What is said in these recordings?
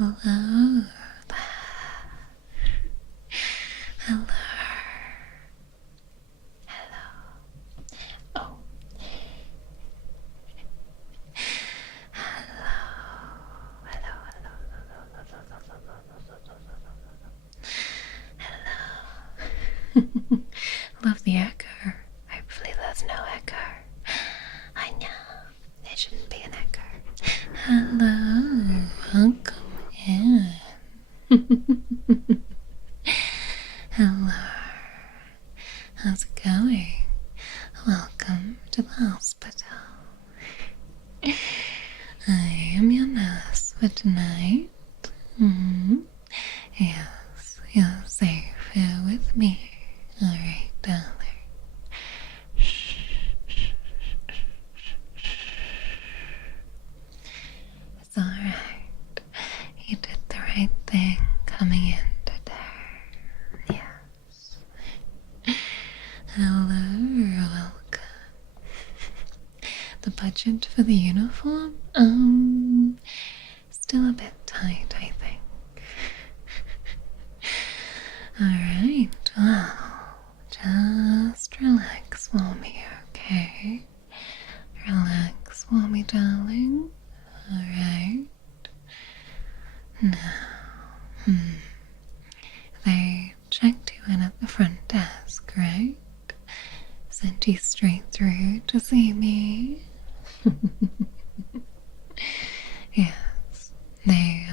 Hello. Hello. Hello. Oh. Hello. Hello. Hello. Love the echo. Hopefully there's no echo. I know. There shouldn't be an echo. Hello. Welcome in. Hello. How's it going? Welcome to the hospital. I am your nurse for tonight. Yes, you're safe here with me. Alright, darling. Shh. It's alright. You did the right thing coming in today. Yes. Hello, welcome. The budget for the uniform? Still a bit tight, I think. Alright, well, just relax for me, okay? Relax for me, darling. Alright. Now, they checked you in at the front desk, right? Sent you straight through to see me. Yes, they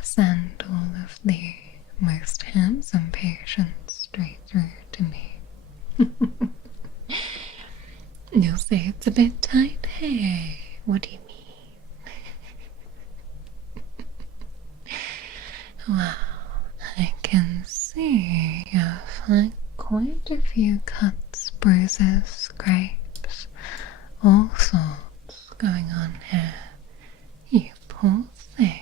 send all of the most handsome patients straight through to me. You'll say it's a bit tight. Hey, what do you mean? Wow, I can see you've had quite a few cuts, bruises, scrapes, all sorts going on here. You poor thing.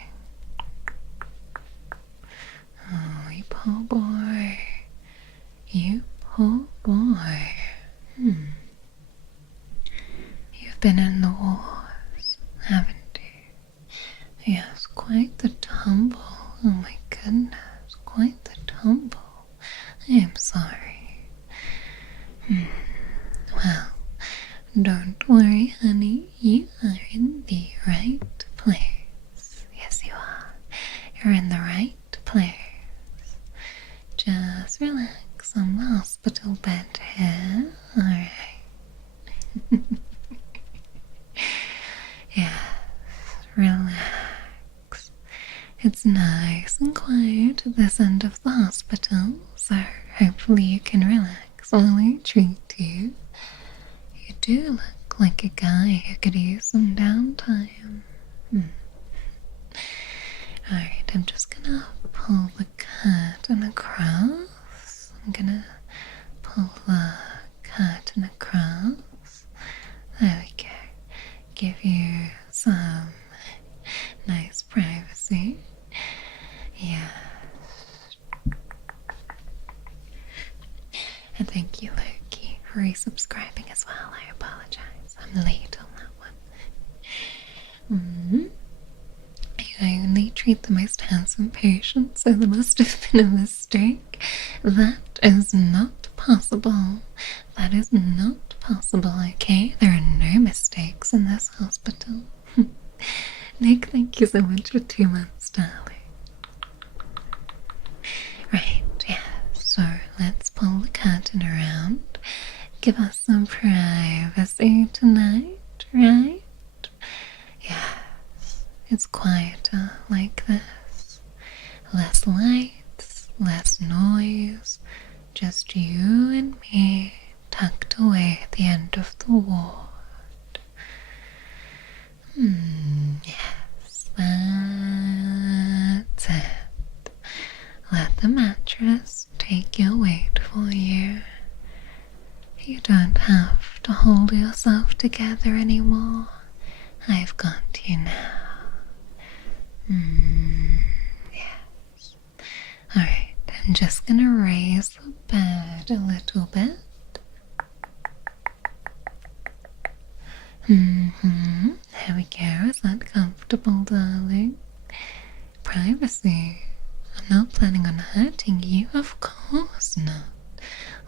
Oh, you poor boy. You poor boy. You've been in the wars, haven't you? Yes, quite the tumble. Oh my goodness, quite the tumble. I am sorry. Well, don't worry, honey. You are in the right place. Yes, you are. You're in the right place. Just relax on the hospital bed here. Alright. Yes, relax. It's nice and quiet at this end of the hospital, so hopefully you can relax while I treat you. You do look like a guy who could use some downtime. Alright, I'm just gonna pull the curtain across. I'm gonna pull the curtain across. There we go. Give you some nice privacy. Yes. And thank you, Loki, for resubscribing as well. I apologize. I'm late on that one. I only treat the most handsome patients, so there must have been a mistake. That is not possible. That is not possible, okay? There are no mistakes in this hospital. Nick, thank you so much for 2 months, darling. Right, yeah, so let's pull the curtain around. Give us some privacy tonight, right? Yes, it's quieter like this. Less lights, less noise, just you and me tucked away at the end of the ward. Yes, that's it. Let the mattress take your weight for you. You don't have to hold yourself together anymore. I've got you now. Yes. Alright, I'm just gonna raise the bed a little bit. There we go. Is that comfortable, darling? privacy. I'm not planning on hurting you, of course not.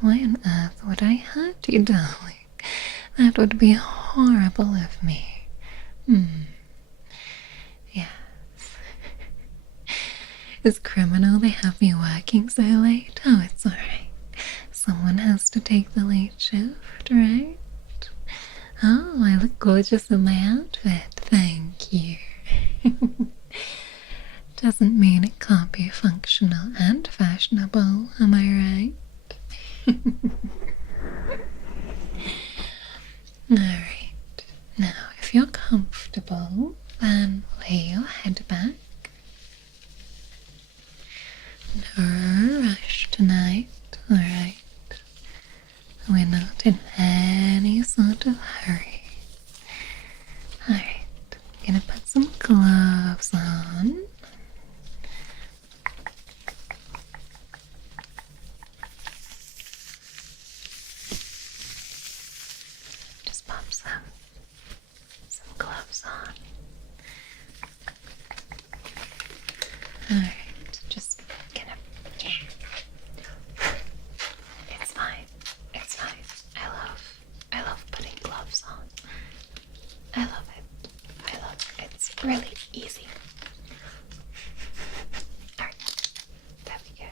Why on earth would I hurt you, darling? That would be horrible of me. Yes. It's criminal they have me working so late. Oh, it's alright. Someone has to take the late shift, right? Oh, I look gorgeous in my outfit. Thank you. Doesn't mean it can't be functional and fashionable, am I right? Alright, now if you're comfortable, then lay your head back. No rush tonight, alright? We're not in any sort of hurry. Alright, I'm gonna put some gloves on. Just pop some gloves on. Alright, just gonna... It's fine. It's fine. I love putting gloves on. I love it. It's really easy. Alright, there we go.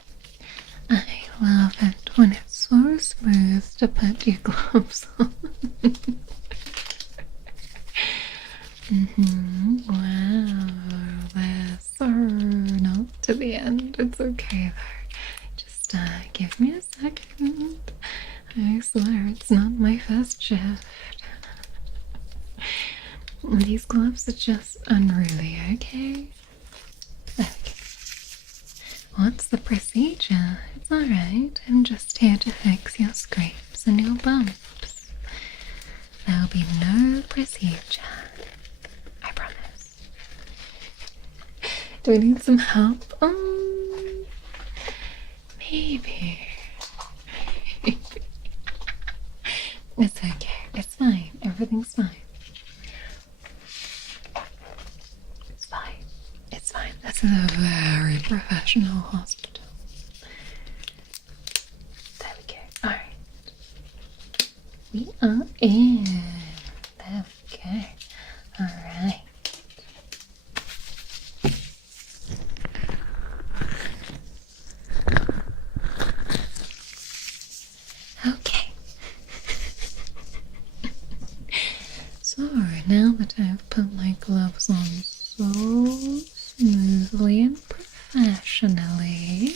I love it when it's so smooth to put your gloves on. Wow, they're so not to the end. It's okay though. Just give me a second. I swear it's not my first shift. These gloves are just unruly, okay? Okay. What's the procedure? It's alright. I'm just here to fix your scrapes and your bumps. There'll be no procedure. I promise. Do I need some help? Maybe. It's okay. It's fine. Everything's fine. It's fine. It's fine. This is a very professional hospital. There we go. Alright. We are in. There we go. Alright. Okay. So now that I've put my gloves on so smoothly and professionally,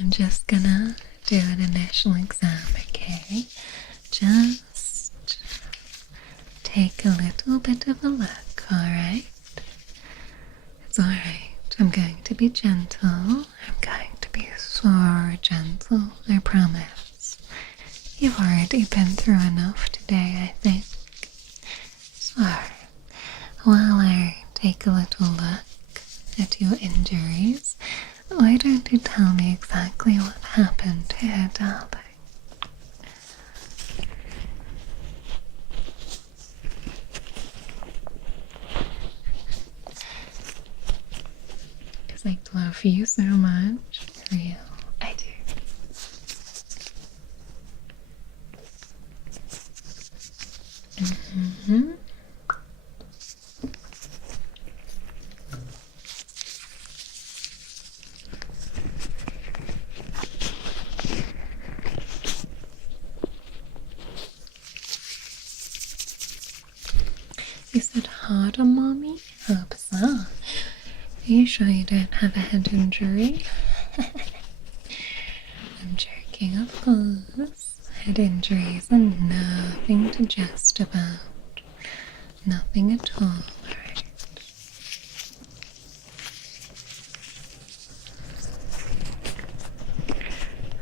I'm just gonna do an initial exam, okay? Just take a little bit of a look, alright? It's alright. I'm going to be gentle. I'm going to be so gentle, I promise. You've already been through enough today, I think. So, while I take a little look at your injuries, why don't you tell me exactly what happened here, darling? Because I love you so much. Real, I do. You said harder, Mommy? How bizarre. Are you sure you don't have a head injury? I'm joking, of course. Head injuries are nothing to jest about. Nothing at all, alright?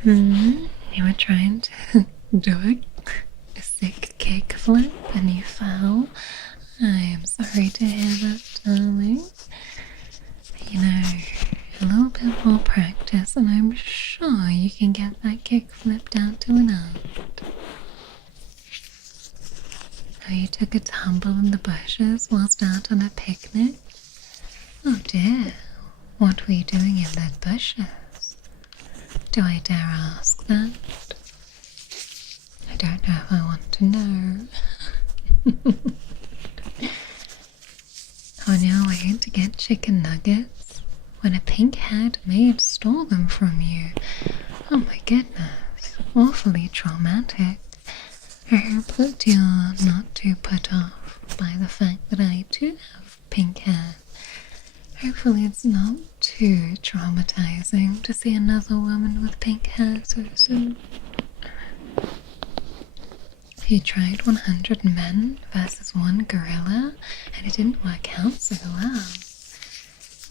You were trying to do a sick kick flip and you fell. I am sorry to hear that, darling. You know, a little bit more practice and I'm sure you can get that kick flipped out to an art. Oh, you took a tumble in the bushes whilst out on a picnic? Oh dear, what were you doing in the bushes? Do I dare ask that? I don't know if I want to know. On your way to get chicken nuggets when a pink-haired maid stole them from you. Oh my goodness, awfully traumatic. I hope that you're not too put off by the fact that I too have pink hair. Hopefully it's not too traumatizing to see another woman with pink hair so soon. You tried 100 men versus one gorilla and it didn't work out so well.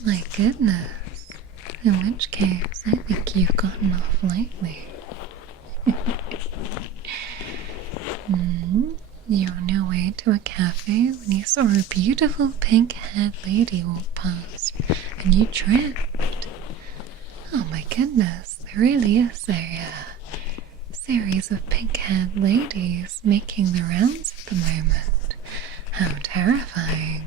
My goodness. In which case, I think you've gotten off lightly. You're on your way to a cafe when you saw a beautiful pink-haired lady walk past and you tripped. Oh my goodness, there really is a series of pink-haired ladies making the rounds at the moment. How terrifying.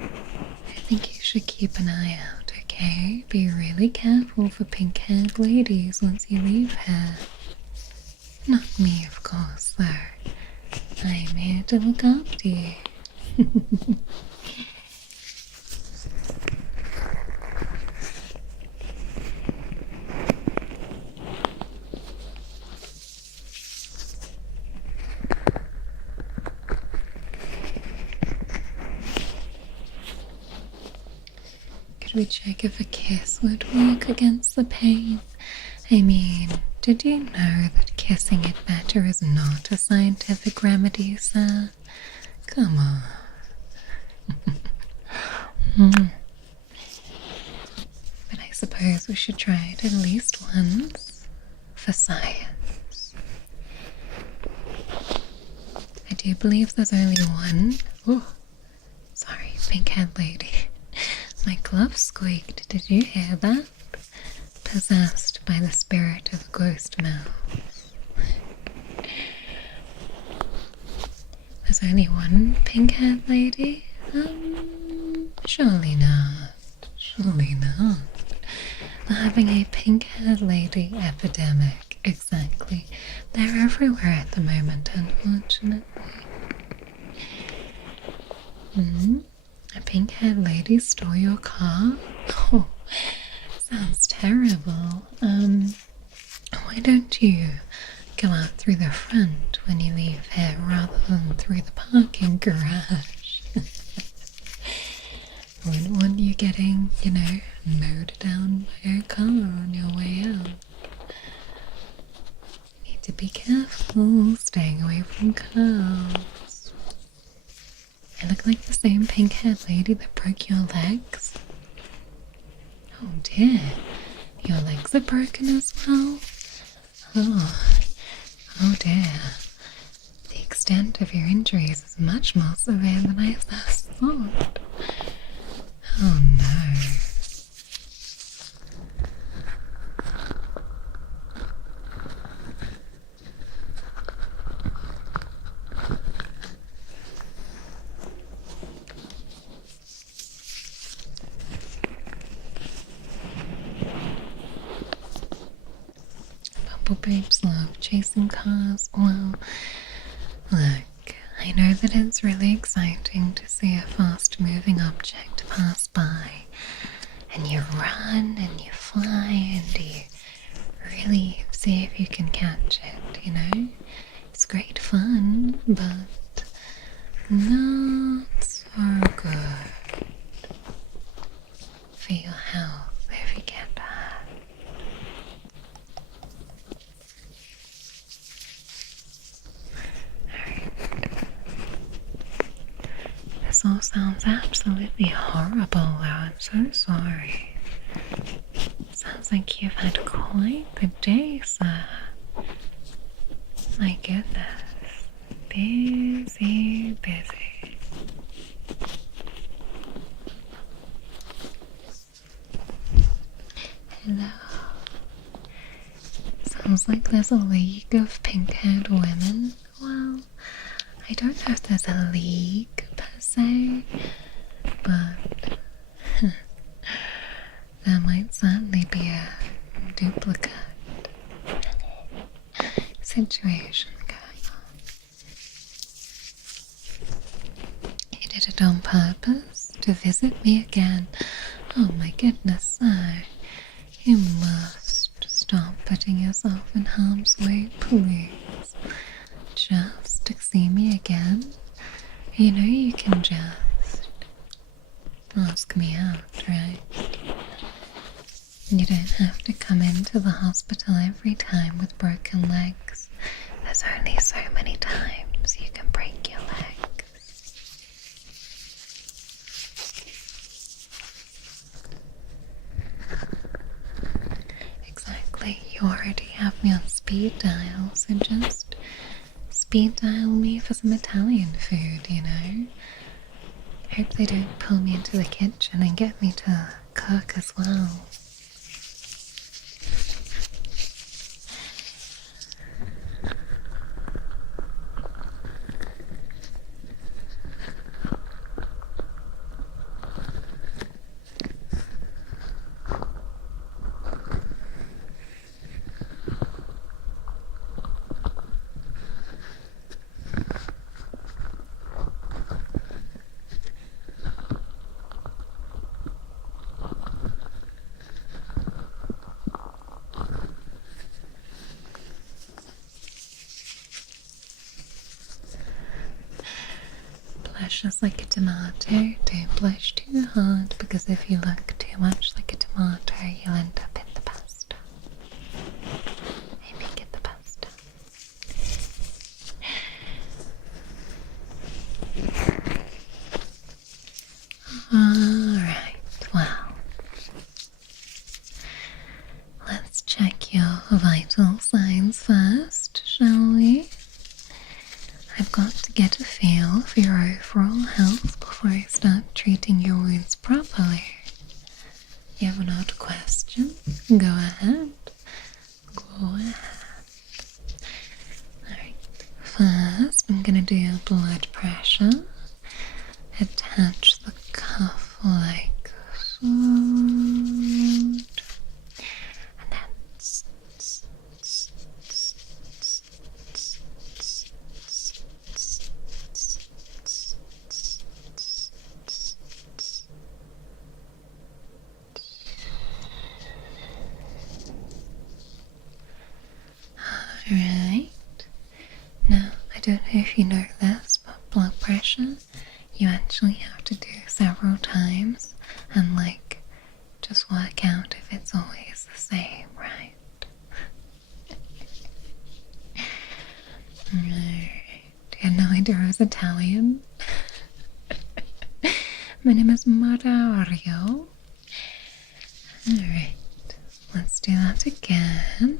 I think you should keep an eye out, okay? Be really careful for pink-haired ladies once you leave here. Not me, of course, though. I'm here to look after you. Could we check if a kiss would work against the pain? I mean, did you know that kissing it better is not a scientific remedy, sir? Come on. But I suppose we should try it at least once for science. I do believe there's only one. Oh, sorry, pink-haired lady. My glove squeaked. Did you hear that? Possessed by the spirit of ghost mouse. There's only one pink-haired lady? Surely not. Surely not. We're having a pink-haired lady epidemic. Exactly. They're everywhere at the moment, unfortunately. A pink-haired lady stole your car? Oh, sounds terrible. Why don't you go out through the front when you leave here rather than through the parking garage? I wouldn't want you getting, mowed down by a car on your way out. You need to be careful, staying away from cars. I look like the same pink-haired lady that broke your legs. Oh dear, your legs are broken as well? Oh dear. The extent of your injuries is much more severe than I first thought. Oh no. Babes love chasing cars. Well, look, I know that it's really exciting to see a fast-moving object pass by, and you run and you fly and you really see if you can catch it, It's great fun, but not so good for your health if you get hurt. This all sounds absolutely horrible, though. I'm so sorry. Sounds like you've had quite the day, sir. My goodness. Busy, busy. Hello. Sounds like there's a league of pink-haired women. Well, I don't know if there's a league per se, but there might certainly be a duplicate situation going on. You did it on purpose to visit me again. Oh my goodness, sir. You must stop putting yourself in harm's way, please. Just to see me again. You know you can just ask me out, right? You don't have to come into the hospital every time with broken legs. There's only so many times you can break your legs. Exactly, you already have me on speed dial, so just speed dial me for some Italian food, you know? Hope they don't pull me into the kitchen and get me to cook as well. Blush just like a tomato. Don't blush too hard, because if you look too much like a tomato, you'll end up in the pasta. Maybe get the pasta. Alright, well, let's check your vital signs first, shall we? I've got to get a feel for your overall health before I start treating your wounds properly. You have an odd question? Go ahead. Go ahead. Alright, first I'm gonna do your blood pressure. Attach the cuff like so. And then alright. Now, I don't know if you know this, but blood pressure you actually have to do several times and just work out if it's always the same, right? Right. You had no idea I was Italian? My name is MaraRio. Alright, let's do that again.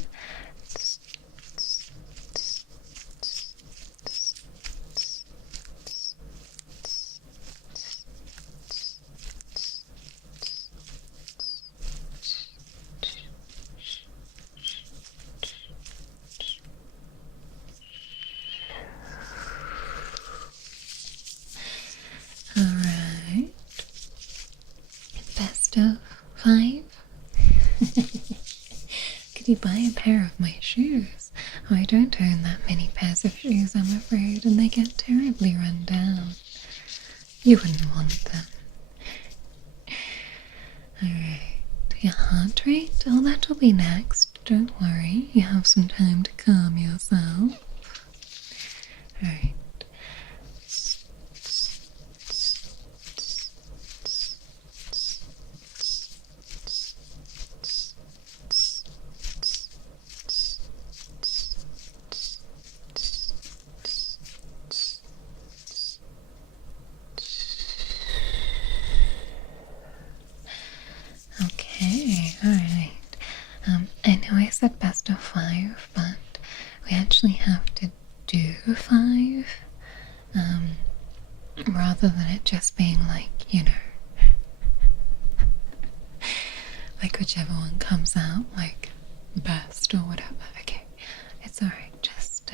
Alright. Best of 5? Could you buy a pair of my shoes? Oh, I don't own that many pairs of shoes, I'm afraid, and they get terribly run down. You wouldn't want them. Alright. Your heart rate? Oh, that'll be next. Don't worry, you have some time to calm yourself. Alright. Okay, alright. I know I said best of 5, but we actually have to do 5, rather than it just being whichever one comes out, best or whatever. Okay, it's alright, just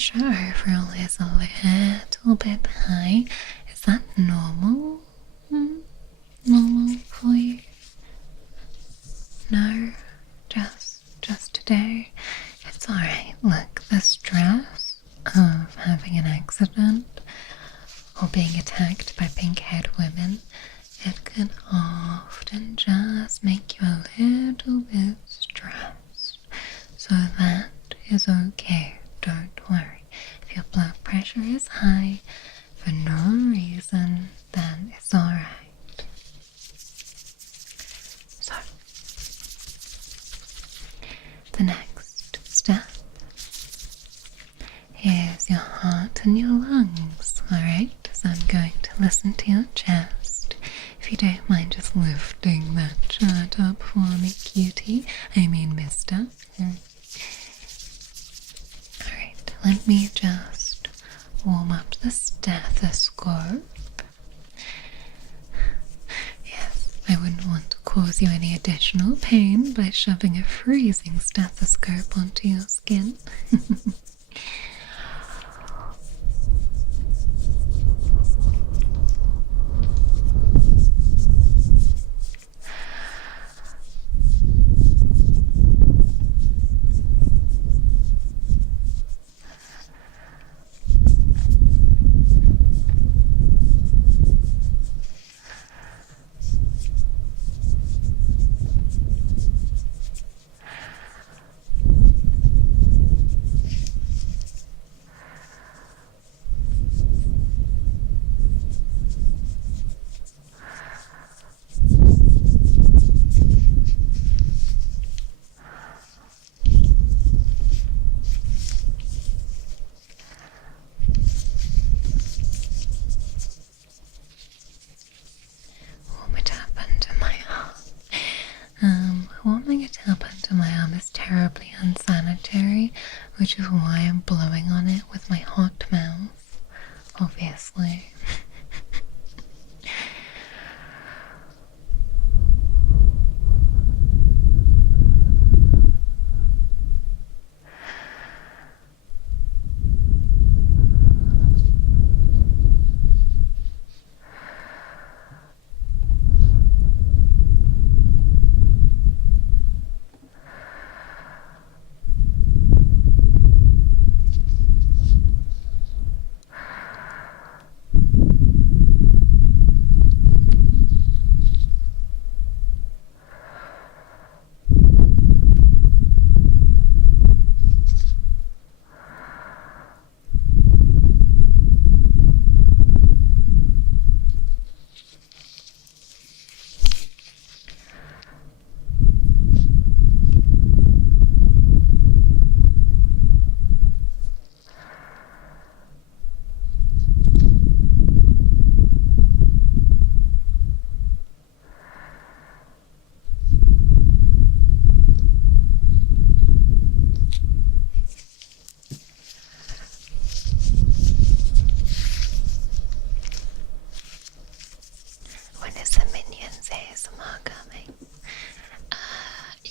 pressure overall is a little bit high. Is that normal? Normal for you? No? Just today? It's alright. Look, the stress of having an accident or being attacked by pink-haired women, it can often just make you a little bit stressed. So that is okay. Don't worry. If your blood pressure is high for no reason, then it's alright. So, the next step is your heart and your lungs, alright? So I'm going to listen to your chest. If you don't mind just lifting that chart up for me, cutie. I mean mister. Alright, let me just warm up the stethoscope. Yes, I wouldn't want to cause you any additional pain by shoving a freezing stethoscope onto your skin. Warming it up under my arm is terribly unsanitary, which is why I'm blowing on it with my hot mouth, obviously.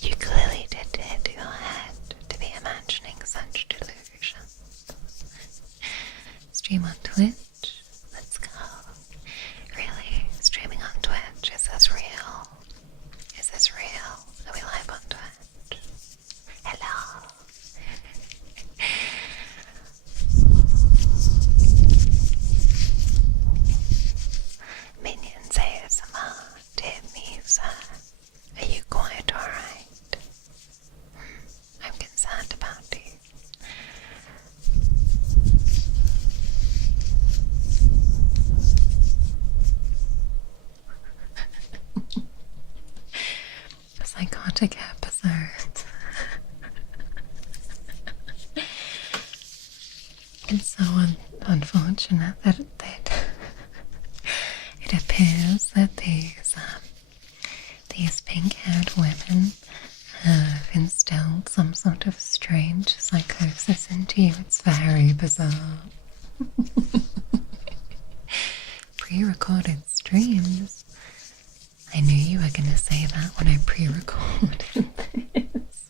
You clearly did hit your head to be imagining such delusions. Stream on Twitch? Let's go. Really? Streaming on Twitch? Is this real? Is this real? Are we live on Twitch? Hello? Minions ASMR, dear me, sir. Are you quite alright? I'm concerned about you. Psychotic episode. It's so unfortunate that it appears that these pink-haired women have instilled some sort of strange psychosis into you. It's very bizarre. Pre-recorded streams. I knew you were going to say that when I pre-recorded this.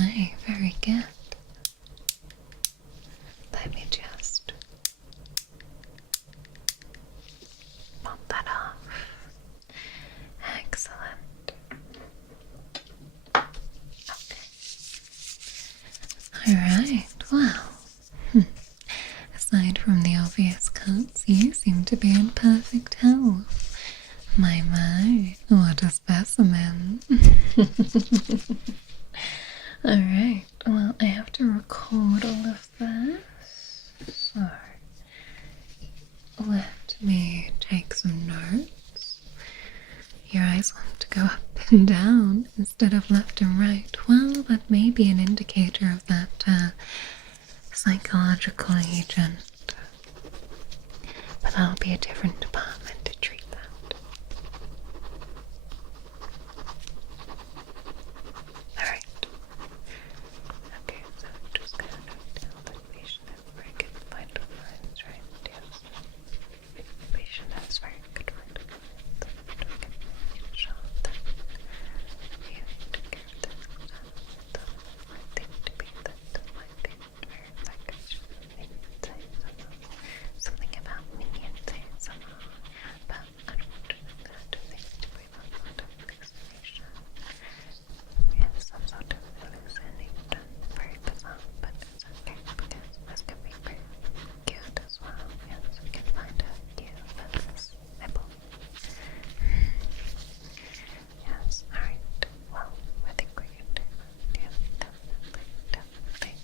Okay, very good. Let me just pop that off. Excellent. Okay. Alright, well, aside from the obvious cuts, you seem to be in perfect health. My, what a specimen. Alright, well, I have to record all of this, so let me take some notes. Your eyes want to go up and down instead of left and right. Well, that may be an indicator of that psychological agent, but that'll be a different department to treat that. Alright. Okay, so I'm just gonna note down that patient has very good vital signs, right? Yes. Patient has very good vital signs. Don't get me shot that you took care of this. I think to be that might be very psychiatric. Something about minions somehow, but unfortunately I don't think to be that sort of hallucination. Yes, some sort of hallucination, very bizarre, but it's okay because this can be pretty cute as well. Yes, we can find a cure for this nipple. Yes, alright, well, I think we can do that. Yeah, definitely.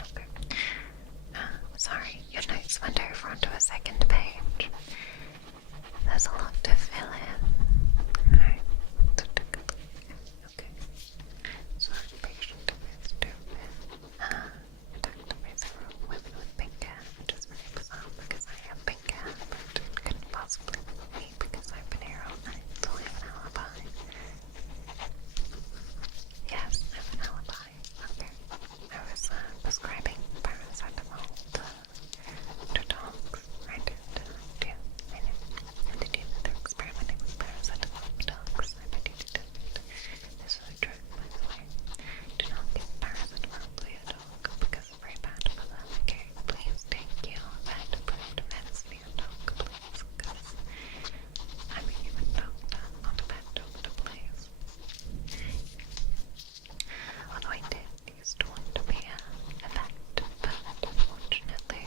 Okay. Sorry, your notes went over onto a second page. There's a lot to fill in. Alright, so take a look. Okay. So patient is stupid. Attacked by several women with pink hair, which is very bizarre because I have pink hair, but it couldn't possibly be me because I've been here all night, so I have an alibi. Yes, I have an alibi. Okay. I was prescribing paracetamol to dogs. I did. Yeah, I know. I did you know they're experimenting with paracetamol to dogs. I bet you didn't. This is a drug, by the way. Do not give paracetamol to your dog because it's very bad for them. Okay, please take your vet-approved meds for your dog, please. Because I'm a human doctor, not a pet doctor, please. Although I did used to want to be a vet, but unfortunately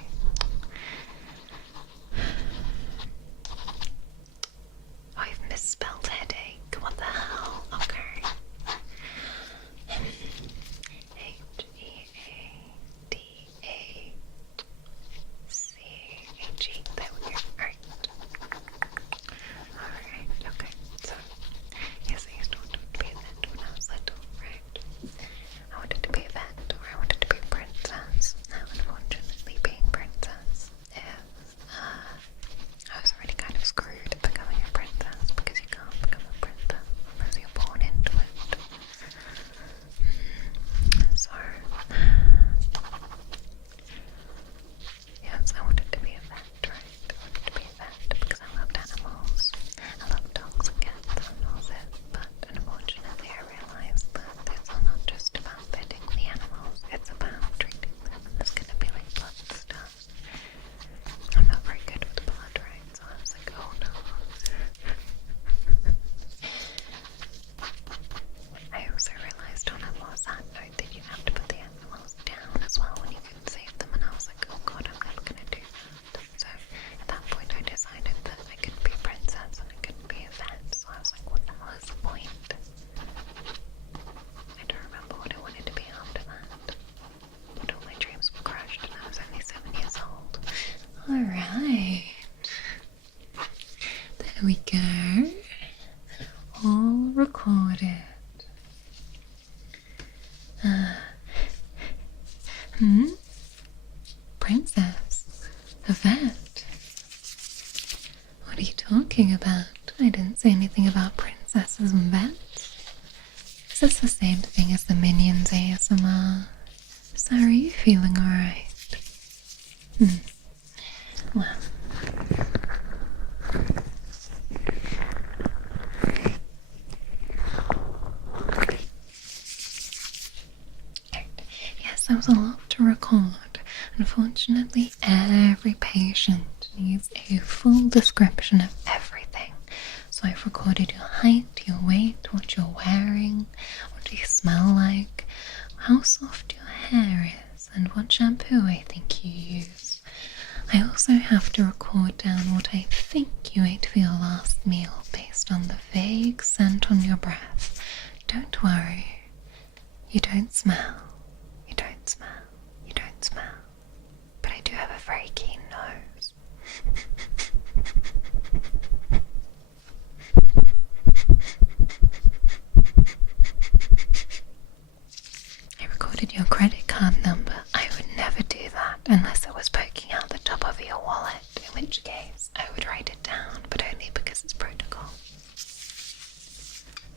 I've misspelled headache. What the hell? Okay. H-E-A-D-A-C-H-E. There we go. Alright. Okay. So, yes, I used to want to be a vet when I was little, right? I wanted to be a vet, or I wanted to be a princess. Now, unfortunately, being princess is, I was already kind of screwed becoming a princess, because you can't become a princess unless you're born into it. So, yes, I wanted to be a vet, right? I wanted to be a vet because I loved animals. I loved dogs and cats and all that, but unfortunately I realized that it's not just about petting the animals, it's about treating them. It's gonna be like blood stuff. I'm not very good with blood, right? So I was like, oh no. I also realized on a more sad note that you have to put the animals down as well when you can save them, and I was like, oh god, I'm never gonna do that. So at that point I decided that I couldn't be a princess and I couldn't be a vet, so I was like, what the hell is the point? I don't remember what I wanted to be after that. But all my dreams were crushed and I was only 7 years old. Alright. There we go. All recorded. Princess? A vet? What are you talking about? I didn't say anything about princesses and vets. Is this the same thing as the Minions ASMR? So are you feeling alright? Well, Literally every patient needs a full description of everything. So I've recorded your height, your weight, what you're wearing, what you smell like, how soft your hair is, and what shampoo I think you use. I also have to record down what I think you ate for your last meal based on the vague scent on your breath. Don't worry. You don't smell. You don't smell. You don't smell. But I do have a very keen nose. I recorded your credit card number. I would never do that unless it was poking out the top of your wallet, in which case I would write it down, but only because it's protocol.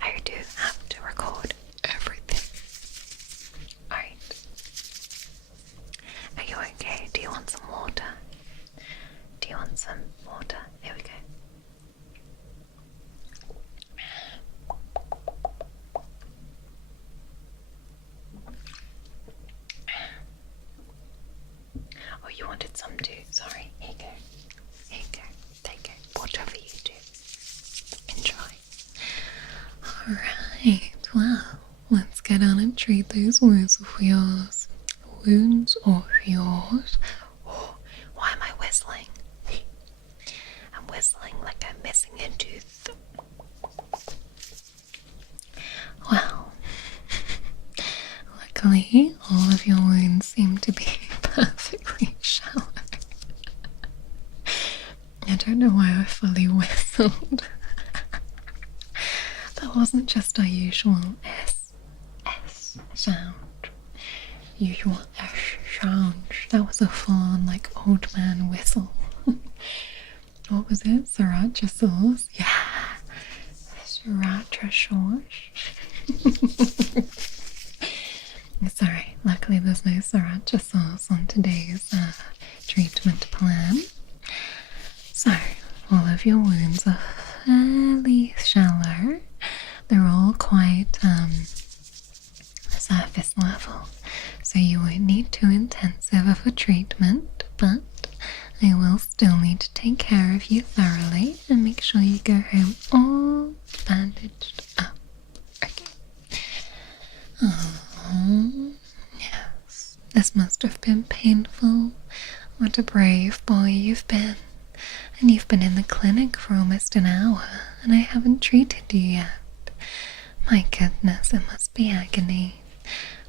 I do have to record everything. Alright. Are you okay? Do you want some water? Do you want some water? Here we go. Oh, you wanted some too. Sorry. Here you go. Here you go. Take it. Whatever you do. Enjoy. Alright. Well, let's get on and treat those wounds of yours. Wounds of yours. Oh, why am I whistling? I'm whistling like I'm missing a tooth. Well, luckily all of your wounds seem to be perfectly shallow. I don't know why I fully whistled. That wasn't just our usual S sound. Usual S sound. That was a full-on like old man whistle. What was it? Sriracha sauce? Yeah! Sriracha sauce. It's alright. Luckily there's no sriracha sauce on today's treatment plan. So, all of your wounds are fairly shallow. They're all quite surface level. So you won't need too intensive of a treatment, but I will still need to take care of you thoroughly and make sure you go home all bandaged up. Okay. Oh, yes. This must have been painful. What a brave boy you've been. And you've been in the clinic for almost an hour, and I haven't treated you yet. My goodness, it must be agony.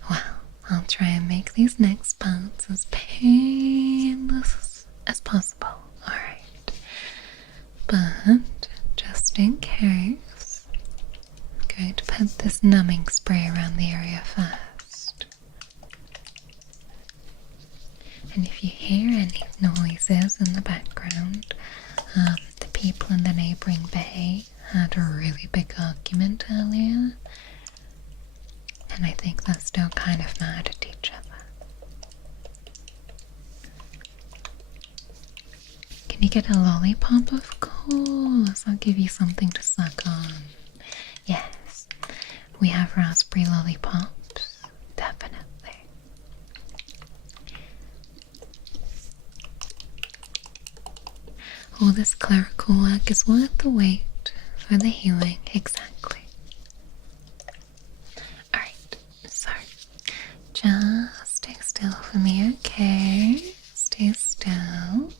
Well, I'll try and make these next parts as painless as possible, alright? But, just in case, I'm going to put this numbing spray around the area first. And if you hear any noises in the background, the people in the neighbouring bay had a really big argument earlier, and I think they're still kind of mad at each other. Can you get a lollipop? Of course, I'll give you something to suck on. Yes, we have raspberry lollipops, definitely. All this clerical work is worth the wait for the healing, exactly. Alright, so just stay still for me, okay? Stay still.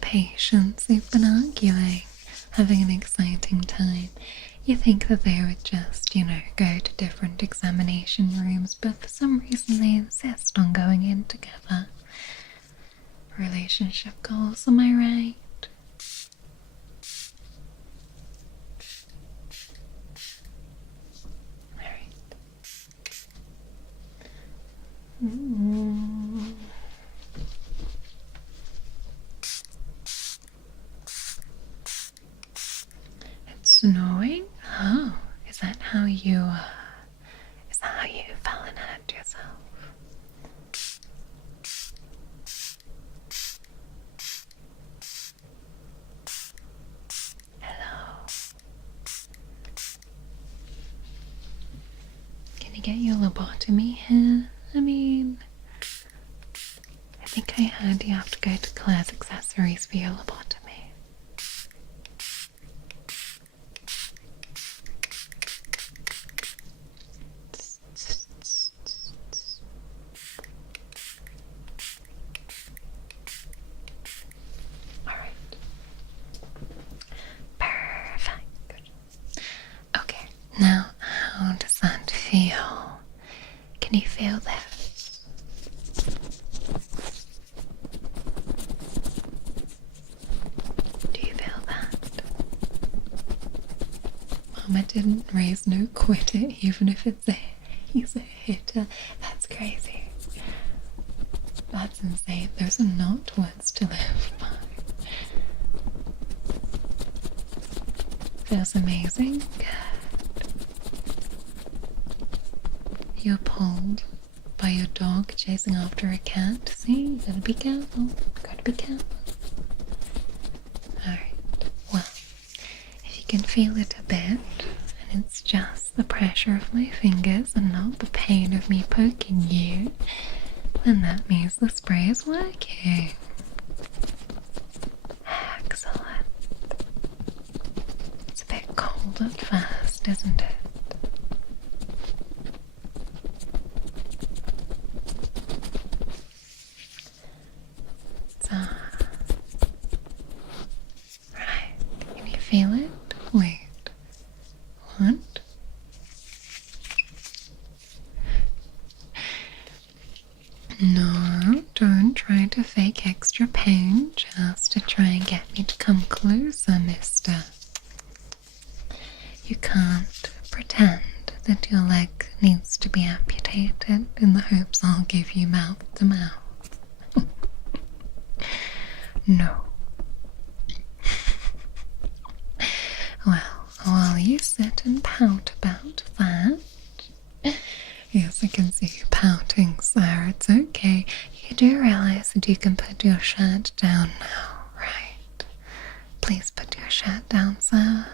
Patients, they've been arguing, having an exciting time. You think that they would just, go to different examination rooms, but for some reason they insist on going in together. Relationship goals, am I right? Alright. Snowing? Oh, is that how you fell and hurt yourself? gonna get your lobotomy here. I mean, I think I heard you have to go to Claire's Accessories for your lobotomy. Alright. Perfect. Okay, now how does that feel? Can you feel this? Do you feel that? Mama didn't raise no quitter, even if he's a hitter. That's crazy. That's insane. Those are not words to live by. Feels amazing. Good. You're pulled by your dog chasing after a cat. See, you gotta be careful. Gotta be careful. Alright, well, if you can feel it a bit, and it's just the pressure of my fingers and not the pain of me poking you, then that means the spray is working. Excellent. It's a bit cold at first, isn't it? Right, can you feel it? Wait. What? No, don't try to fake extra pain just to try and get me to come closer, mister. You can't pretend that your leg needs to be amputated in the hopes I'll give you mouth to mouth. No. Well, while you sit and pout about that, yes, I can see you pouting, sir. It's okay. You do realize that you can put your shirt down now, right? Please put your shirt down, sir.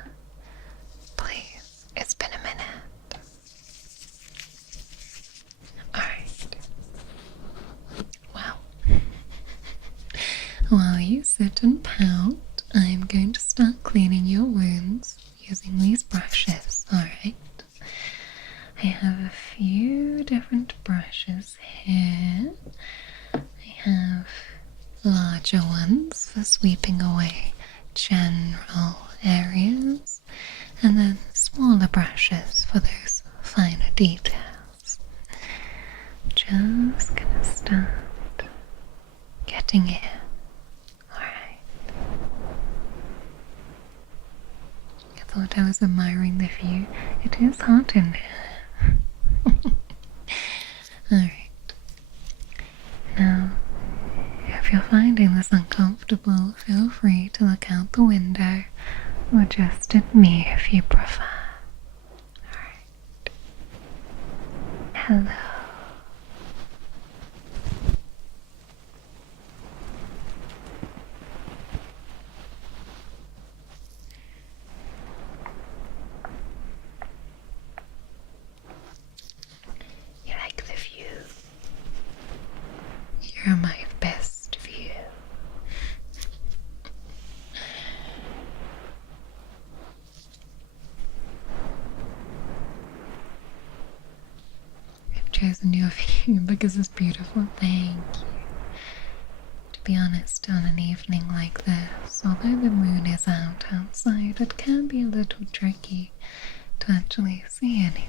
Please. It's been a minute. Alright. Well, while you sit and pout, I'm going to start cleaning your wounds using these brushes, alright? I have a few different brushes here. I have larger ones for sweeping away general areas, and then smaller brushes for those finer details. Just gonna start getting in. Alright. I thought I was admiring the view. It is hot in here. Alright. Now, if you're finding this uncomfortable, feel free to look out the window or just at me if you prefer. Alright. Hello. You like the view? You're my best view. I've chosen your view because it's beautiful. Thank you. To be honest, on an evening like this, although the moon is out outside, it can be a little tricky to actually see anything.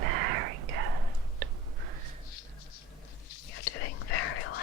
Very good. You're doing very well.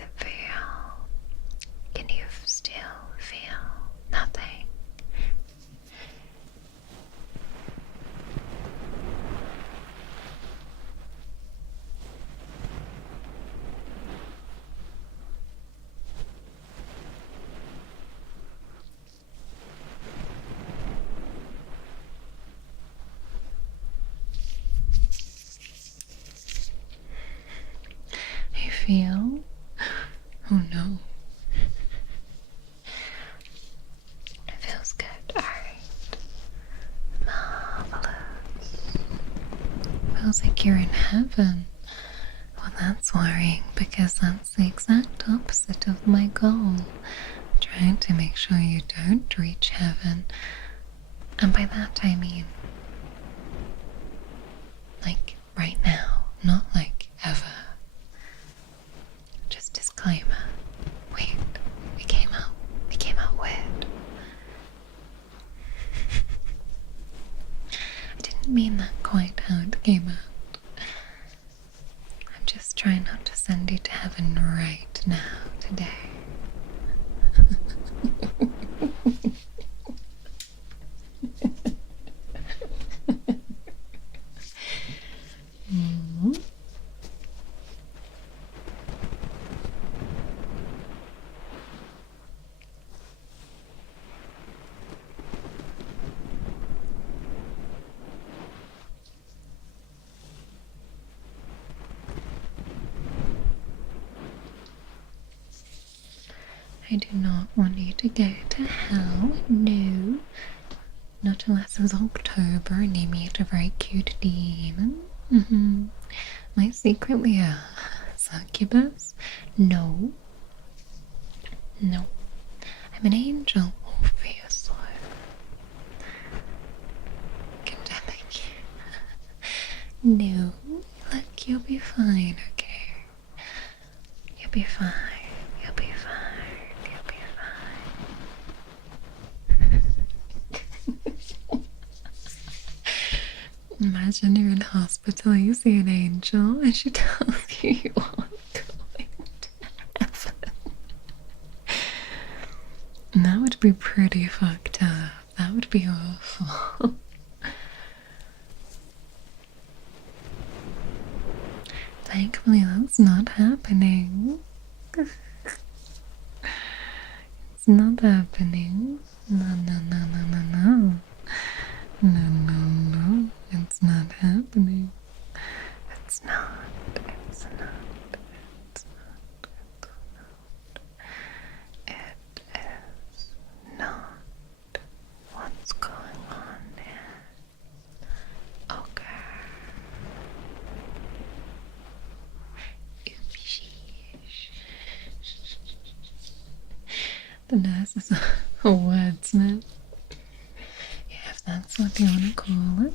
it feel? Can you still feel nothing? I feel. Oh no. It feels good. Alright. Marvelous. Feels like you're in heaven. Well, that's worrying because that's the exact opposite of my goal. Trying to make sure you don't reach heaven. And by that I mean like right now, not like ever. Just disclaimer. Wait, it came out weird. I didn't mean that quite how it came out. I'm just trying not to send you to heaven right now, today. I do not want you to go to hell, no. Not unless it's October and you meet a very cute demon. Might secretly a succubus. No. No. I'm an angel, obviously. Condemning you. No. Look, you'll be fine, okay? You'll be fine. You'll be fine. You'll be fine. Imagine you're in hospital, you see an angel, and she tells you you aren't going to heaven. That would be pretty fucked up. That would be awful. Thankfully, that's not happening. It's not happening. No, no, no, no, no, no. No, no, no. It's not happening. It's not. It's not. It's not. It is not. What's going on there? Okay. Oopsies. The nurse is a wordsmith. Yeah, if that's what you want to call it.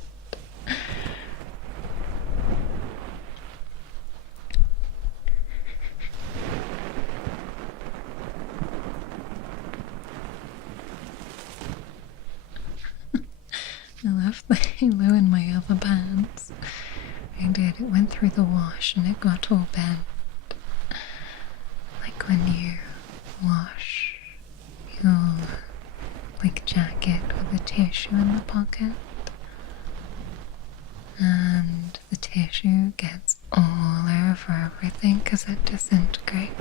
I left the halo in my other pants. I did. It went through the wash and it got all bent. Like when you wash your jacket with a tissue in the pocket and the tissue gets all over everything because it disintegrates.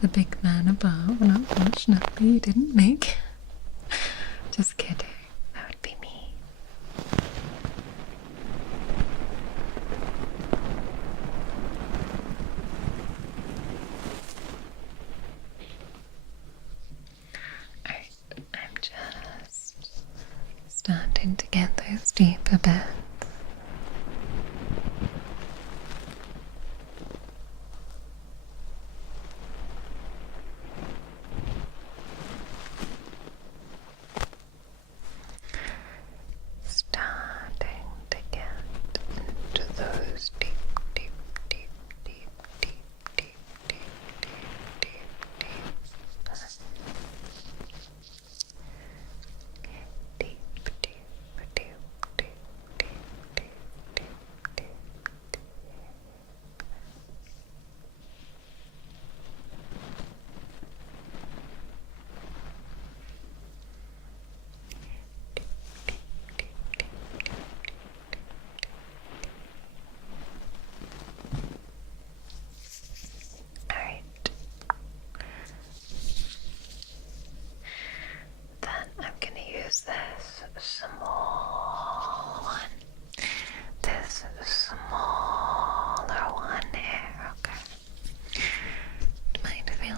The big man above, and unfortunately you didn't make it. Just kidding, that would be me. Alright, I'm just starting to get those deeper bits.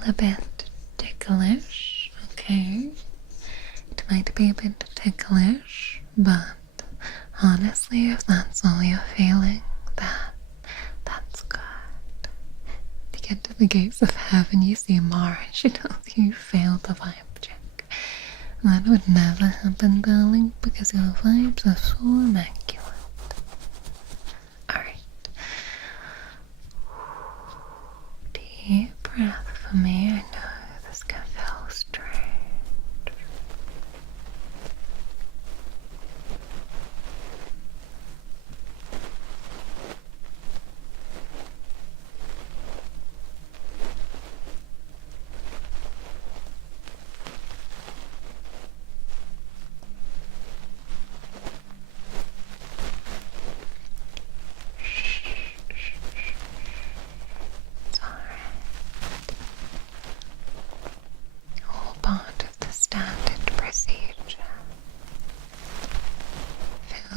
a bit ticklish, okay? It might be a bit ticklish, but honestly, if that's all you're feeling, that's good. To get to the gates of heaven, you see Mara, and she tells you you failed the vibe check. That would never happen, darling, because your vibes are so immaculate. Alright. Deep breath for me. I know this can feel strange.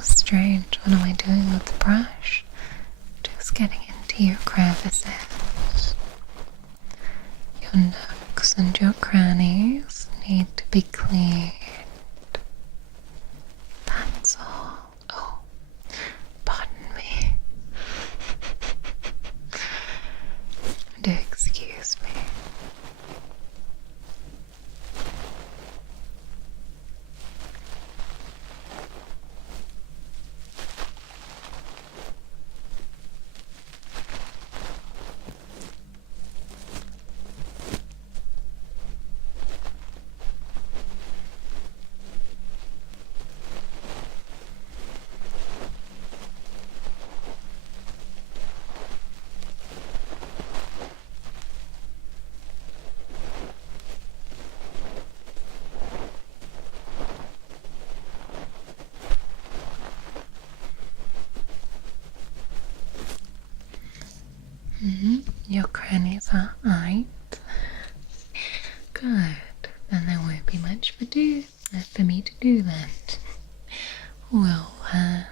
Strange. What am I doing with the brush? Just getting into your crevices. Your nooks and your crannies need to be cleaned. That's all. Oh, pardon me. Do excuse me. Your crannies are right. Good. Then there won't be much for me to do that. Well, alright.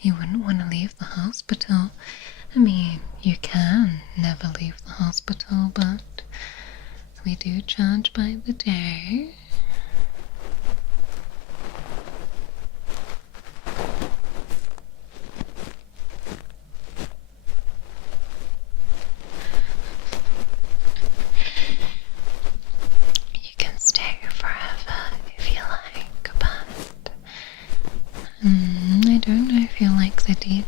You wouldn't want to leave the hospital. I mean, you can never leave the hospital, but we do charge by the day. I don't know if you like the details.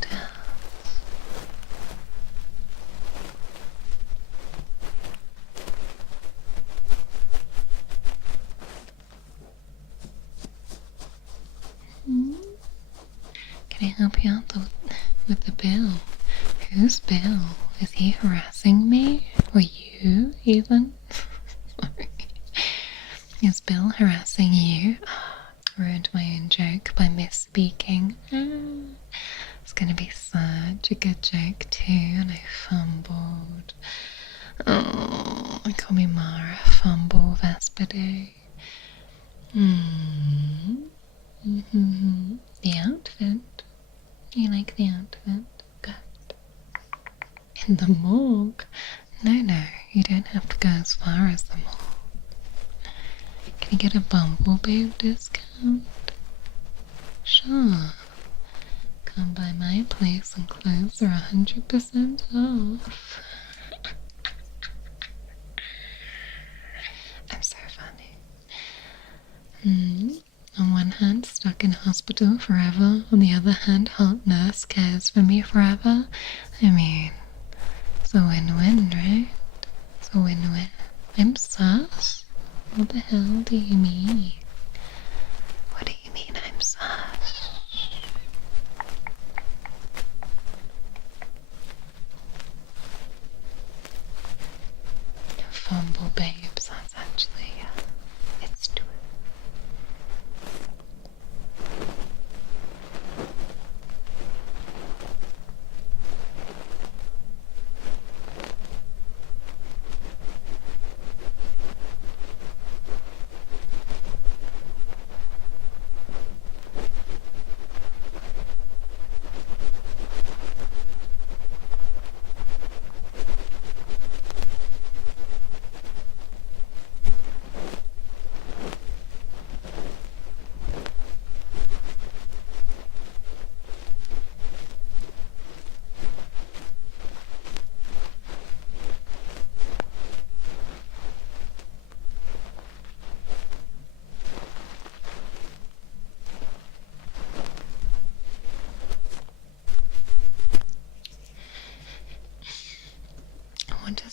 Can I help you out with the bill? Whose bill? Is he harassing me? Or you, even? Sorry. Is Bill harassing you? Ruined my own joke by misspeaking. It's gonna be such a good joke too, and I fumbled. Oh, call me Mara Fumble Vespidae. The outfit. You like the outfit? Good. In the morgue? No, you don't have to go as far as the morgue. Can you get a Bumblebee discount? Sure. Come by my place and clothes are 100% off. I'm so funny. On one hand, stuck in hospital forever. On the other hand, hot nurse cares for me forever. I mean, it's a win-win, right? It's a win-win. I'm sus. What the hell do you mean? What do you mean I'm sus? Fumble babes, that's actually, it's true.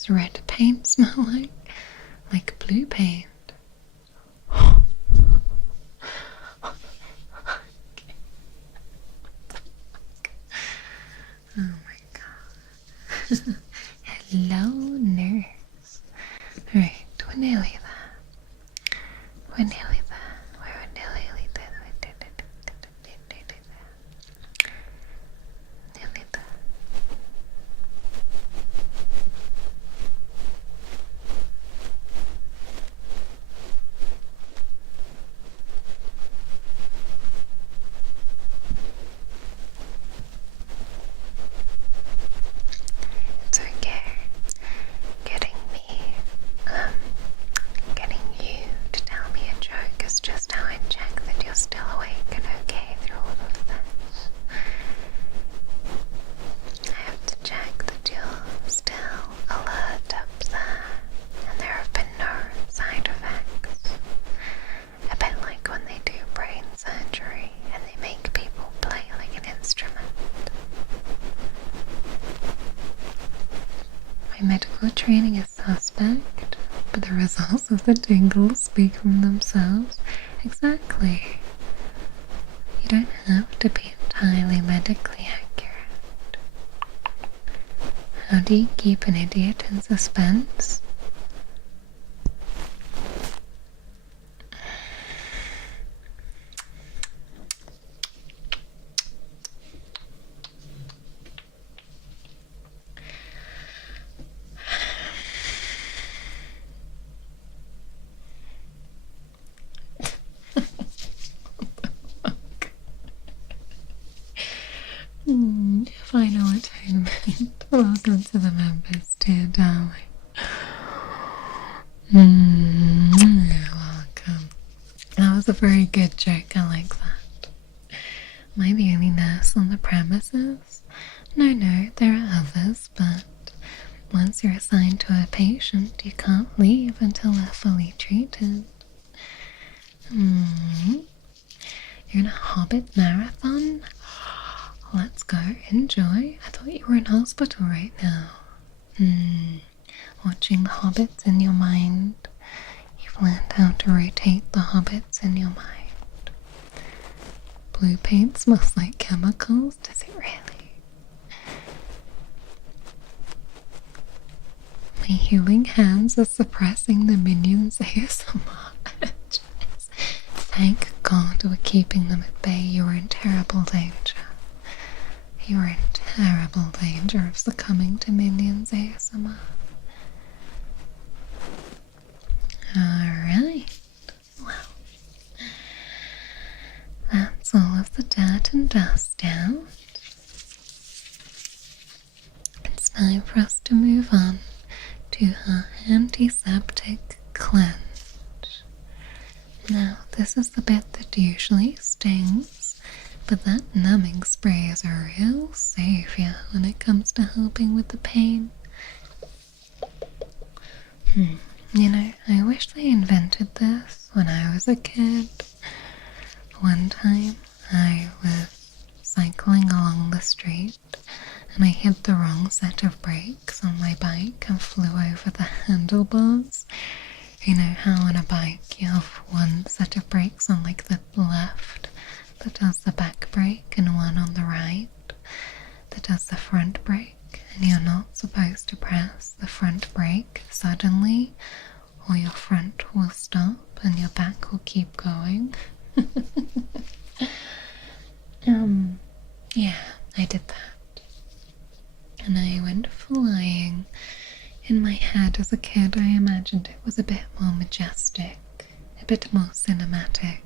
does red paint smell like? Like blue paint? Oh my god. Hello, nurse. Right, we're nearly there. We're nearly there. We're nearly there. Nearly there. It's okay. Getting you to tell me a joke is just how I check that you're still awake and okay through all of this. I have to check that you're still alert up there and there have been no side effects. A bit like when they do brain surgery and they make people play like an instrument. My medical training is suspect, but the results of the tingles speak for themselves. Exactly. You don't have to be entirely medically accurate. How do you keep an idiot in suspense? If I know what I meant. Welcome to the members, dear darling. Welcome. That was a very good joke, I like that. Am I the only nurse on the premises? No, there are others, but once you're assigned to a patient, you can't leave until they're fully treated. You're in a Hobbit marathon? Let's go, enjoy. I thought you were in hospital right now. Watching the hobbits in your mind. You've learned how to rotate the hobbits in your mind. Blue paint smells like chemicals, does it really? My healing hands are suppressing the minions' ASMR. Thank God we're keeping them at bay. You were in terrible danger. You are in terrible danger of succumbing to minions ASMR. Alright, well, that's all of the dirt and dust out. It's time for us to move on to our antiseptic cleanse. Now, this is the bit that usually stings, but that numbing spray is a real savior when it comes to helping with the pain. You know, I wish they invented this when I was a kid. One time, I was cycling along the street and I hit the wrong set of brakes on my bike and flew over the handlebars. You know how on a bike you have one set of brakes on like the left that does the back brake and one on the right that does the front brake, and you're not supposed to press the front brake suddenly or your front will stop and your back will keep going. Yeah, I did that. And I went flying. In my head as a kid, I imagined it was a bit more majestic, a bit more cinematic,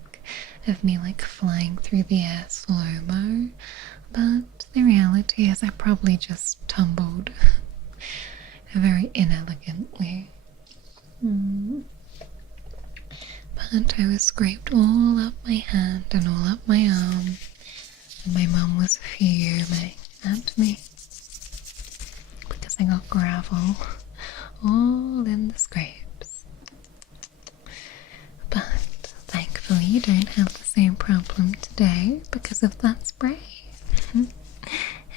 of me like flying through the air slow-mo, but the reality is I probably just tumbled very inelegantly. But I was scraped all up my hand and all up my arm, and my mum was fuming at me because I got gravel all in the scrapes. But thankfully you don't have the same problem today because of that spray.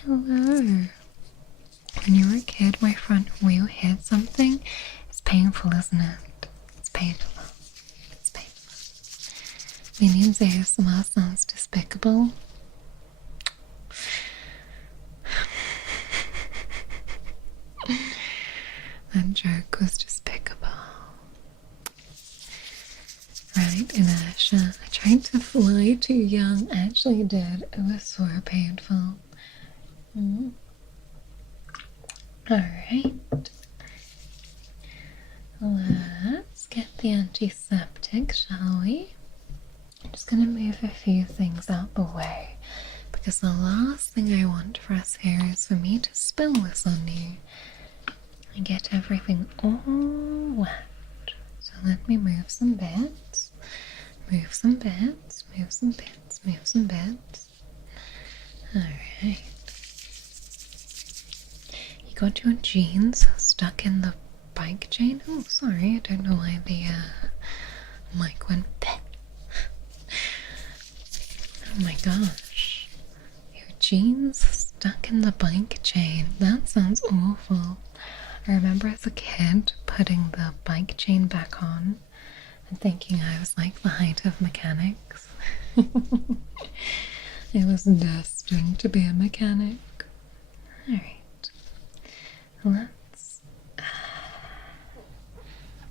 Hello. When you were a kid, my front wheel hit something. It's painful, isn't it? It's painful. It's painful. Minions ASMR sounds despicable. That joke was despicable. Right, inertia. I tried to fly too young. I actually did. It was so painful. Alright. Let's get the antiseptic, shall we? I'm just going to move a few things out the way, because the last thing I want for us here is for me to spill this on you and get everything all wet. So let me move some bits, move some bits, move some bits, move some bits. Alright. You got your jeans stuck in the bike chain? Oh, sorry, I don't know why the mic went pet. Oh my gosh. Your jeans stuck in the bike chain. That sounds awful. I remember as a kid putting the bike chain back on and thinking I was like the height of mechanics. I was destined to be a mechanic. Alright. Let's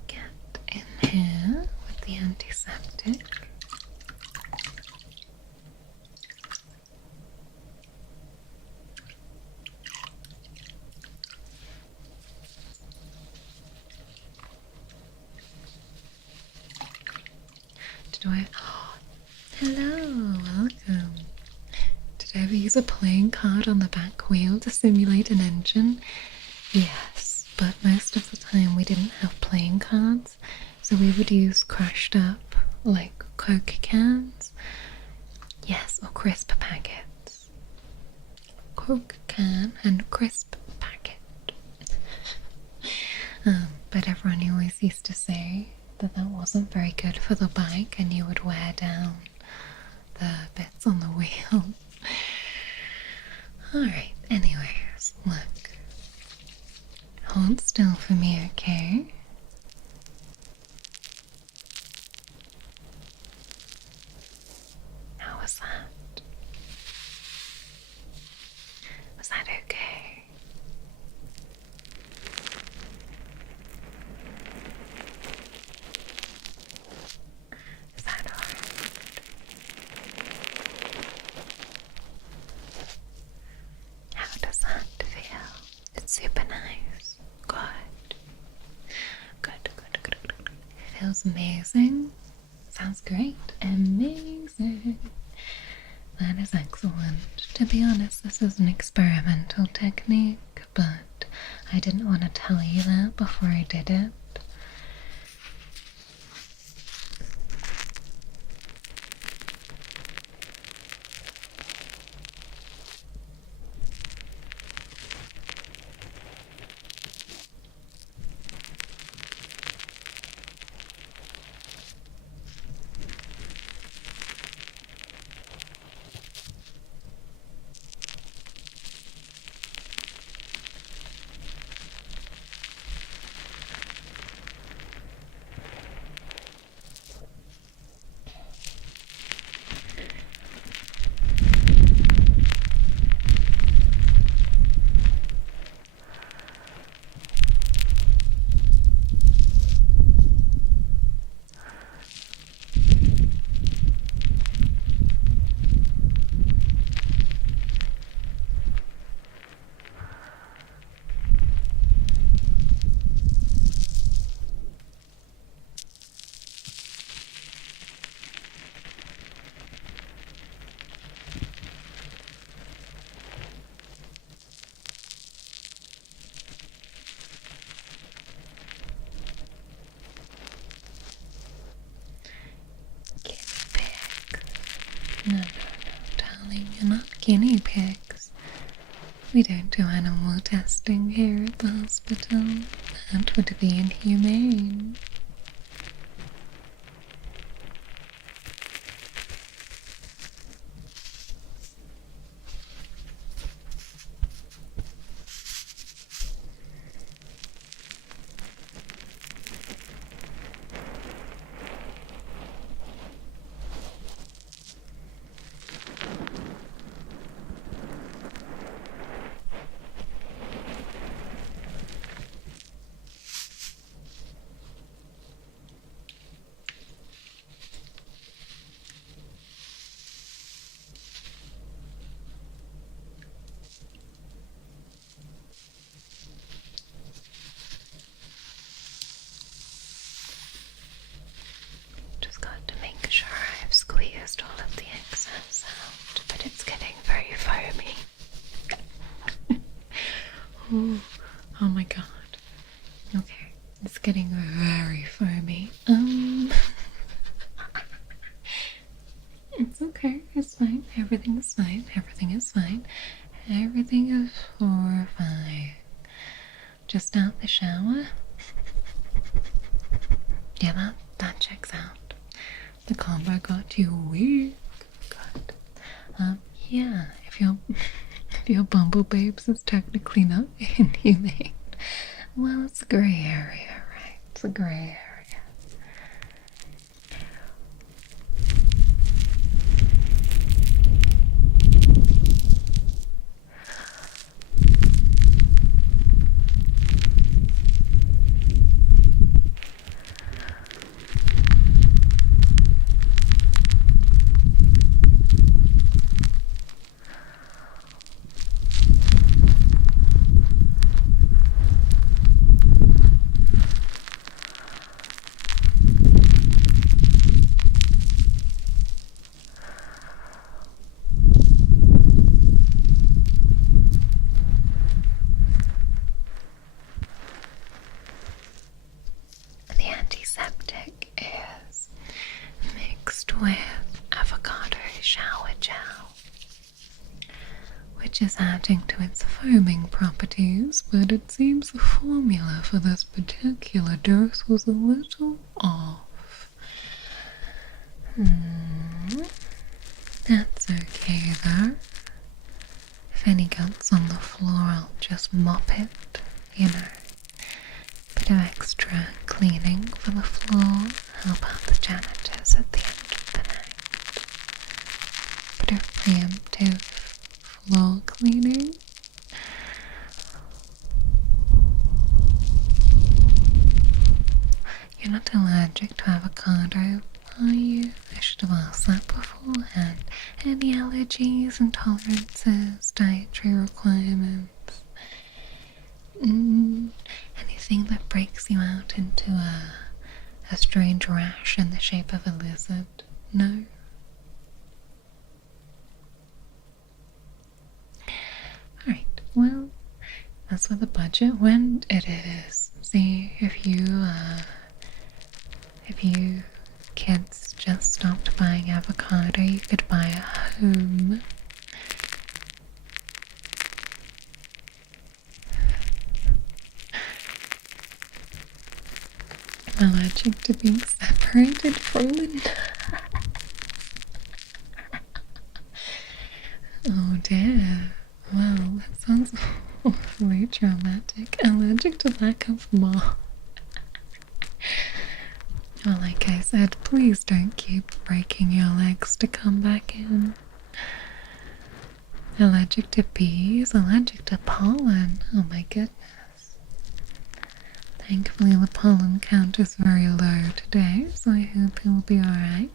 get in here with the antiseptic. Hello, welcome. Did I ever use a playing card on the back wheel to simulate an engine? Yes, but most of the time we didn't have playing cards, so we would use crushed up, like Coke cans. Yes, or crisp packets. Coke can and crisp packet. But everyone always used to say that wasn't very good for the bike and you would wear down the bits on the wheel. Alright, anyways, look. Hold still for me, okay? How was that? Was that okay? Is that alright? How does that feel? It's super nice. Good. Good. Feels amazing. Sounds great. Amazing. That is excellent. To be honest, this is an experimental technique, but I didn't want to tell you that before I did it. No, darling, you're not guinea pigs. We don't do animal testing here at the hospital. That would be inhumane. most all of the excess out, but it's getting very foamy. Oh my god. Okay, it's getting very foamy. It's okay, it's fine, everything is fine, everything is fine. Everything is fine. Just out the shower. Yeah, that checks out. The combo got you weak. Good. Yeah, if your bumble babes is technically not inhumane, well, it's a grey area, right? It's a grey area. The antiseptic is mixed with avocado shower gel, which is adding to its foaming properties, but it seems the formula for this particular dose was a little off. That's okay though. If any gets on the floor, I'll just mop it, you know. Bit of extra cleaning for the floor, help out the janitors at the end of the night. Bit of preemptive floor cleaning. You're not allergic to avocado, are you? I should have asked that beforehand. Any allergies, intolerances, dietary requirements? Anything that breaks you out into a strange rash in the shape of a lizard? No? Alright, well, that's what the budget went. It is. See, if you kids just stopped buying avocado, you could buy a home. I'm allergic to being separated from the Oh dear. Wow, that sounds awfully traumatic. Allergic to lack of mom. Well, like I said, please don't keep breaking your legs to come back in. Allergic to bees, allergic to pollen. Oh my goodness. Thankfully the pollen count is very low today, so I hope he'll be alright.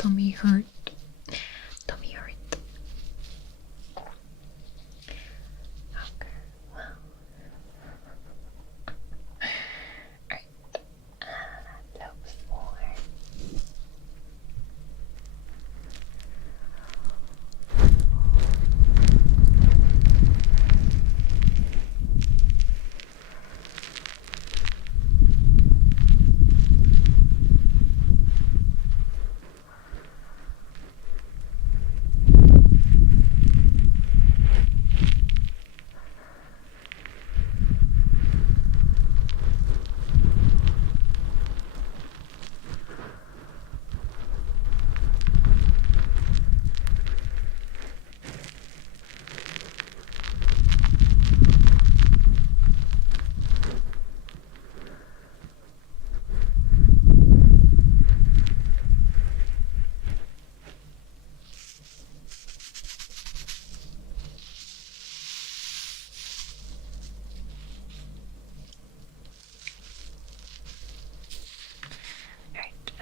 tummy hurt. Tummy hurt. Okay, well. Alright. Looks more.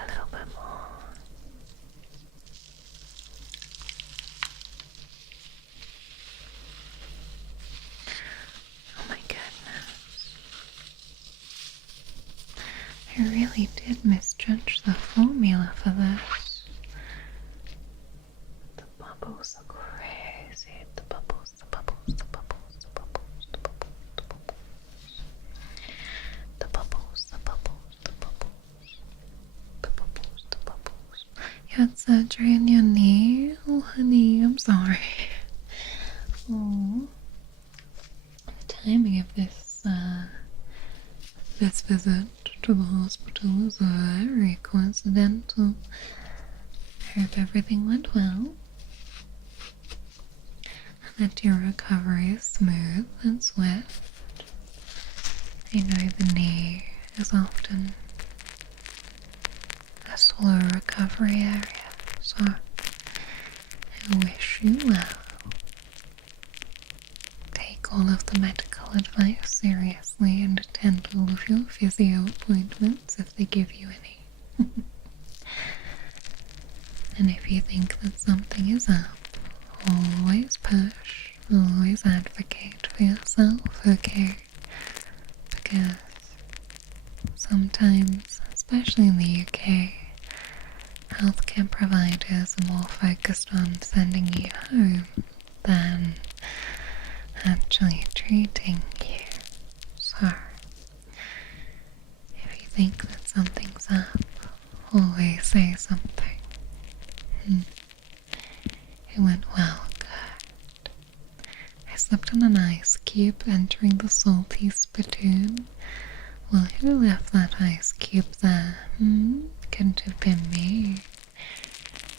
A little bit more. Oh my goodness. I really did misjudge the formula for this. The bubbles are crazy. The bubbles, the bubbles, the bubbles, the bubbles, the bubbles, the bubbles. The bubbles, the bubbles, the bubbles. The bubbles, the bubbles. You had surgery in your knee? Oh, honey, I'm sorry. Oh. The timing of this visit to the hospital was very coincidental. I hope everything went well. And that your recovery is smooth and swift. I know the knee is often a slow recovery area, so I wish you well. Take all of the medical advice seriously and attend all of your physio appointments if they give you any. And if you think that something is up, always push, always advocate for yourself, okay? Because sometimes, especially in the UK, healthcare providers are more focused on sending you home than actually treating you. So, if you think that something's up, always say something. It went well, good. I slipped on an ice cube entering the salty spittoon. Well, who left that ice cube there? Couldn't have been me.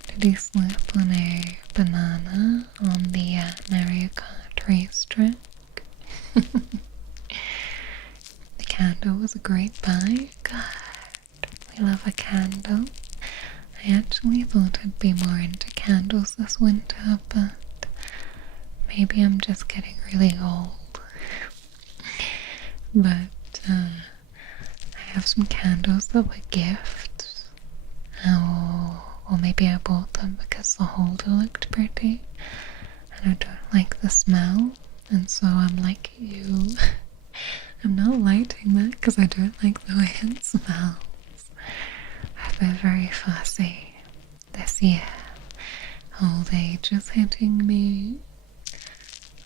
Did he slip on a banana on the Mario Kart racetrack? The candle was a great buy. God, we love a candle. I actually thought I'd be more into candles this winter, but maybe I'm just getting really old. But I have some candles that were gifts. Or maybe I bought them because the holder looked pretty and I don't like the smell, and so I'm like you. I'm not lighting that because I don't like the way it smells. I've been very fussy this year. Old age is hitting me.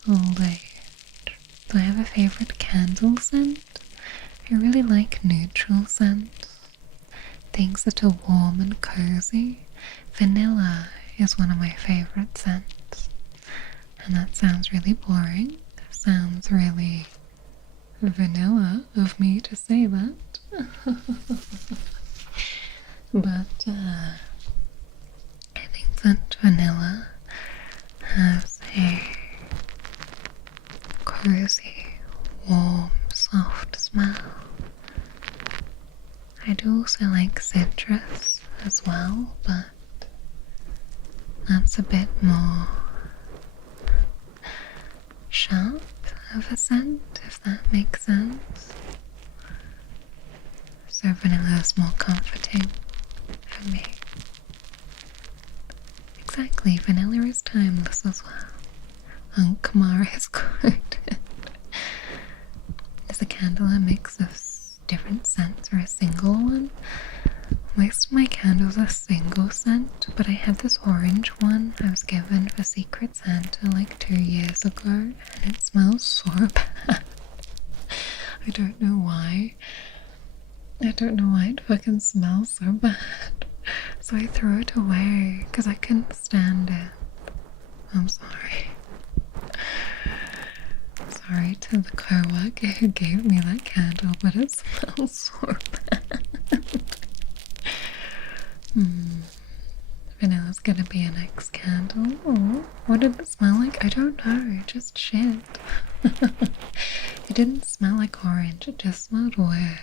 Old age. Do I have a favorite candle scent? I really like neutral scents. Things that are warm and cozy. Vanilla is one of my favorite scents. And that sounds really boring. Sounds really vanilla of me to say that. But I think that vanilla has a cozy, warm, soft smell. I do also like citrus as well, but that's a bit more sharp of a scent, if that makes sense. So vanilla is more comforting for me. exactly. Vanilla is timeless as well. Kamara is good. Is a candle a mix of different scents or a single one? Most of my candles are single scent, but I have this orange one I was given for Secret Santa like 2 years ago, and it smells so bad. I don't know why. I don't know why it fucking smells so bad. So I threw it away because I couldn't stand it. I'm sorry. Sorry to the co-worker who gave me that candle, but it smells so bad. Vanilla's gonna be an next candle. Oh, what did it smell like? I don't know, just shit. It didn't smell like orange, it just smelled weird.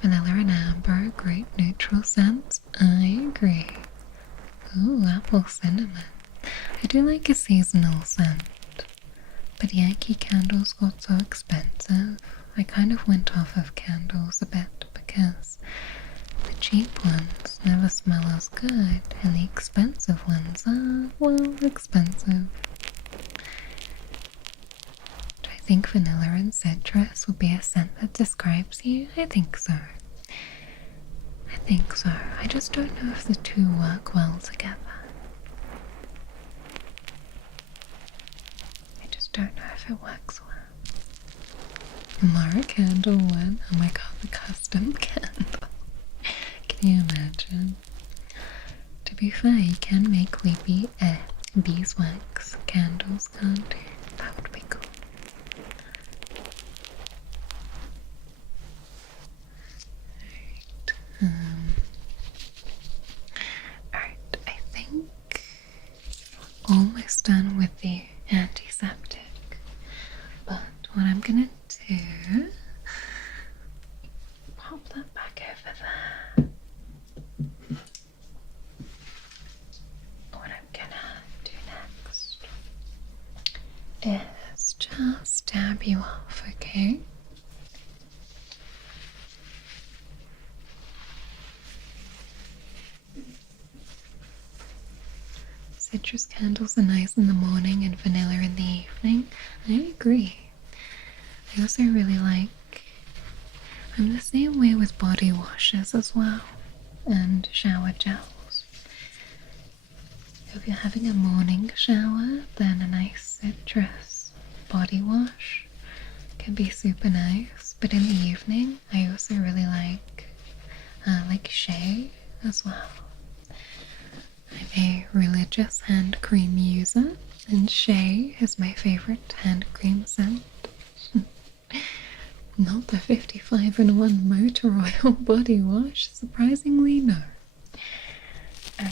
Vanilla and amber are great neutral scents. I agree. Ooh, apple cinnamon. I do like a seasonal scent. But Yankee candles got so expensive. I kind of went off of candles a bit because the cheap ones never smell as good and the expensive ones are, well, expensive. Do I think vanilla and citrus would be a scent that describes you? I think so. I think so. I just don't know if the two work well together. Don't know if it works well. Mara candle one. Oh my god, the custom candle. Can you imagine? To be fair, you can make weepy beeswax candles, can't you? That would be cool. Alright, I think almost done with the antiseptic. But what I'm gonna do, pop that back over there. What I'm gonna do next is just dab you off, okay? Citrus candles are nice in the morning and vanilla in the evening. I agree. I also really like, I'm the same way with body washes as well, and shower gels. If you're having a morning shower, then a nice citrus body wash can be super nice. But in the evening, I also really like shea as well. I'm a religious hand cream user, and shea is my favorite hand cream scent. Not the 55-in-1 motor oil body wash, surprisingly no. You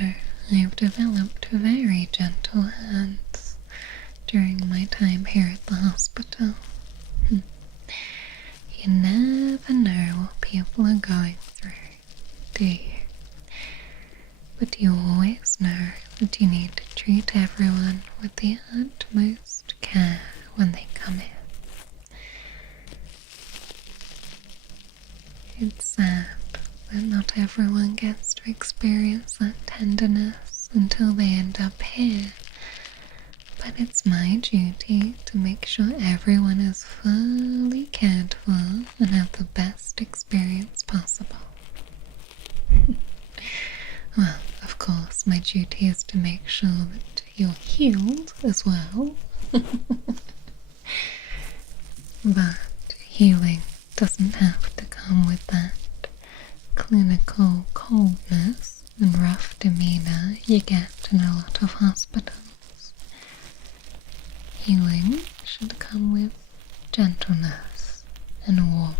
know, I've developed very gentle hands during my time here at the hospital. You never know what people are going through, do you? But you always know that you need to treat everyone with the utmost care when they come in. It's sad that not everyone gets to experience that tenderness until they end up here, but it's my duty to make sure everyone is fully cared for and have the best experience possible. Well, of course, my duty is to make sure that you're healed as well. But healing doesn't have to come with that clinical coldness and rough demeanor you get in a lot of hospitals. Healing should come with gentleness and warmth.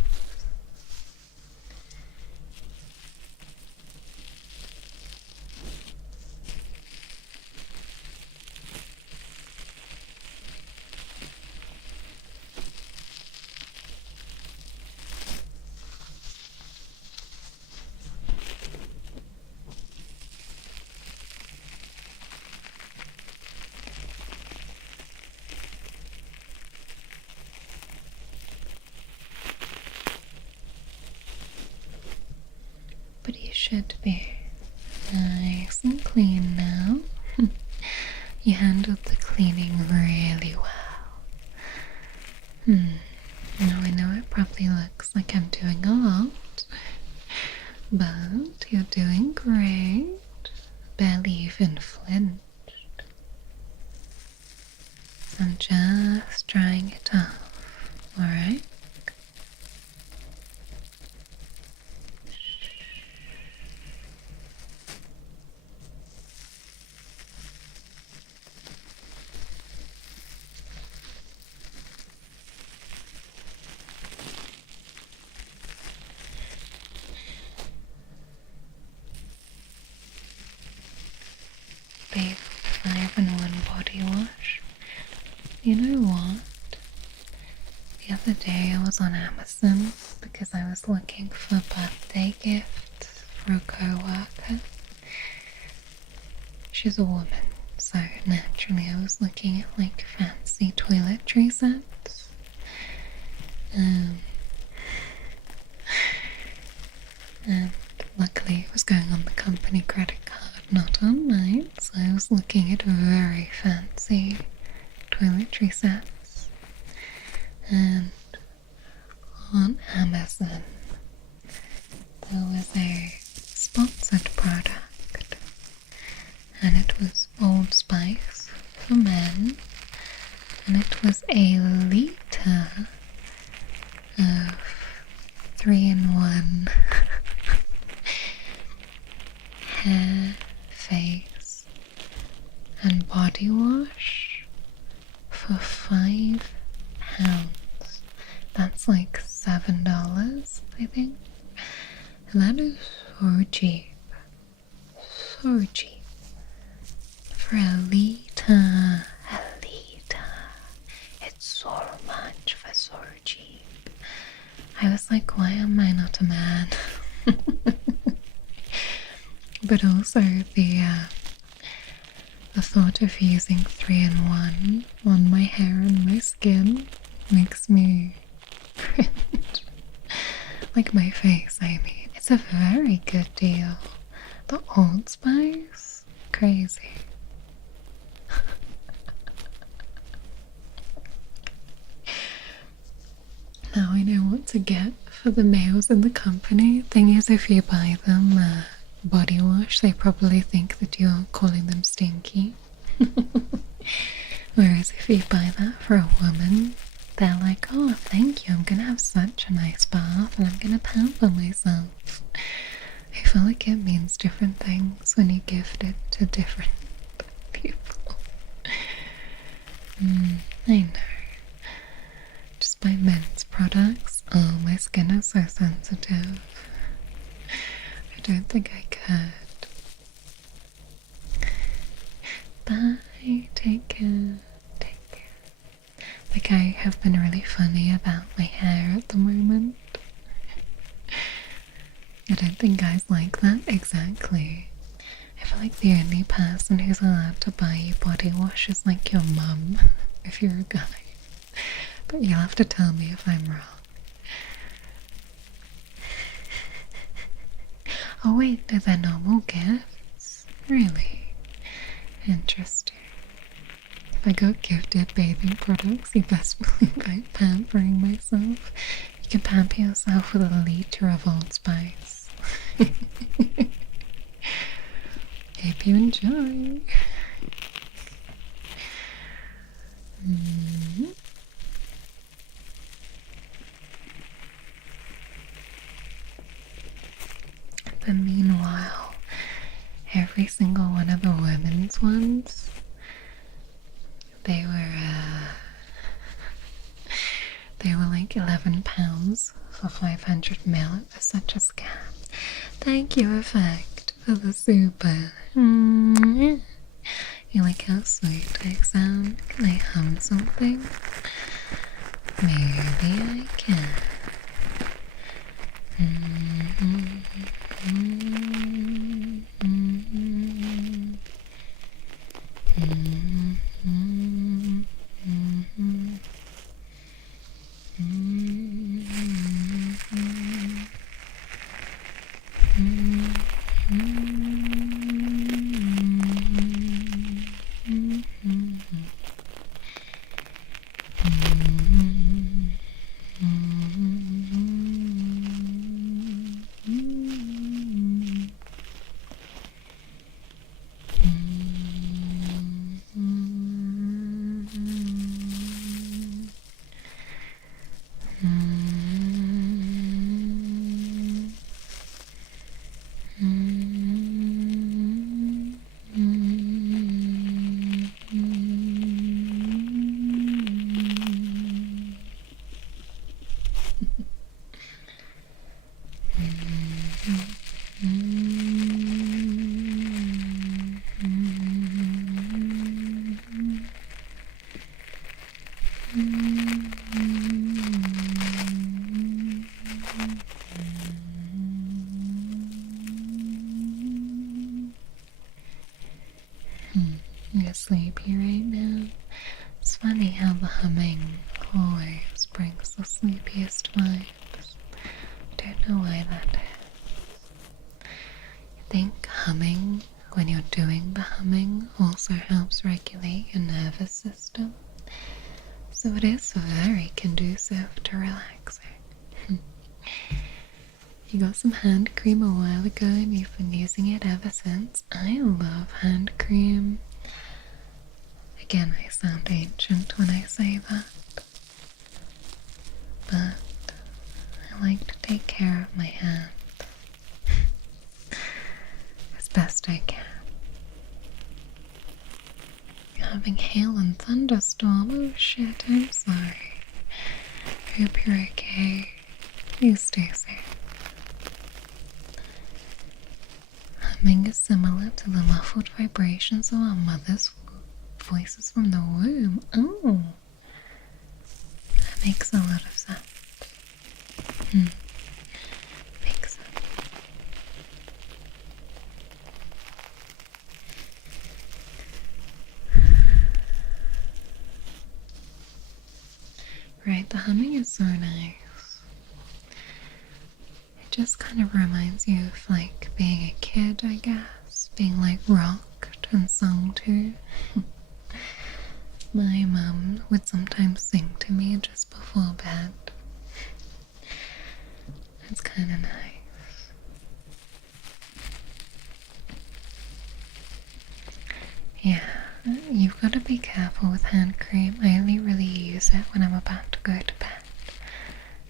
But you should be. Nice and clean now. You handled the cleaning really well. Now I know it probably looks like I'm doing a lot, but you're doing great. Barely even flinched. I'm just drying it off, alright? Babe, 5-in-1 body wash. You know what? The other day I was on Amazon because I was looking for birthday gifts for a co-worker. She's a woman, so naturally I was looking at like fancy toiletry sets. And luckily it was going on the company credit card, not on mine, so I was looking at very fancy toiletry sets. And on Amazon there was a sponsored product, and it was Old Spice for men, and it was a liter of 3-in-1 hair, face and body wash for £5. That's like $7, I think. That is so cheap. So cheap. For a liter. It's so much for so cheap. I was like, why am I not a man? But also the thought of using 3-in-1 on my hair and my skin makes me cringe. Like my face, I mean. It's a very good deal. The Old Spice? Crazy. Now I know what to get for the males in the company. Thing is, if you buy them body wash, they probably think that you're calling them stinky. Whereas if you buy that for a woman, they're like, oh, thank you, I'm gonna have such a nice bath and I'm gonna pamper myself. I feel like it means different things when you gift it to different people. I know. Just buy men's products. Oh, my skin is so sensitive. I don't think I could. Bye. Take care. Take care. Like, I have been really funny about my hair at the moment. I don't think guys like that. Exactly. I feel like the only person who's allowed to buy you body wash is like your mum, if you're a guy. But you'll have to tell me if I'm wrong. Oh wait, are there normal gifts? Really? Interesting. If I got gifted bathing products, you best believe I'm pampering myself. You can pamper yourself with a liter of Old Spice. Hope you enjoy. But meanwhile, every single one of the women's ones, they were like £11 for 500 ml. It was such a scam. Thank you, Effect, for the super. You like how sweet I sound? Can I hum something? Maybe I can. sleepy right now. It's funny how the humming always brings the sleepiest vibes. Don't know why that is. I think humming, when you're doing the humming, also helps regulate your nervous system. So it is very conducive to relaxing. You got some hand cream a while ago and you've been using it ever since. I love hand cream. Again, I sound ancient when I say that. But I like to take care of my hands as best I can. Having hail and thunderstorm. Oh shit, I'm sorry. I hope you're okay. You stay safe. Humming is similar to the muffled vibrations of our mother's voices from the womb. Oh, that makes a lot of sense. Makes sense. Right, the humming is so nice. It just kind of reminds you of like being a kid, I guess. Being like rocked and sung to. My mum would sometimes sing to me just before bed. It's kind of nice. Yeah, you've got to be careful with hand cream. I only really use it when I'm about to go to bed.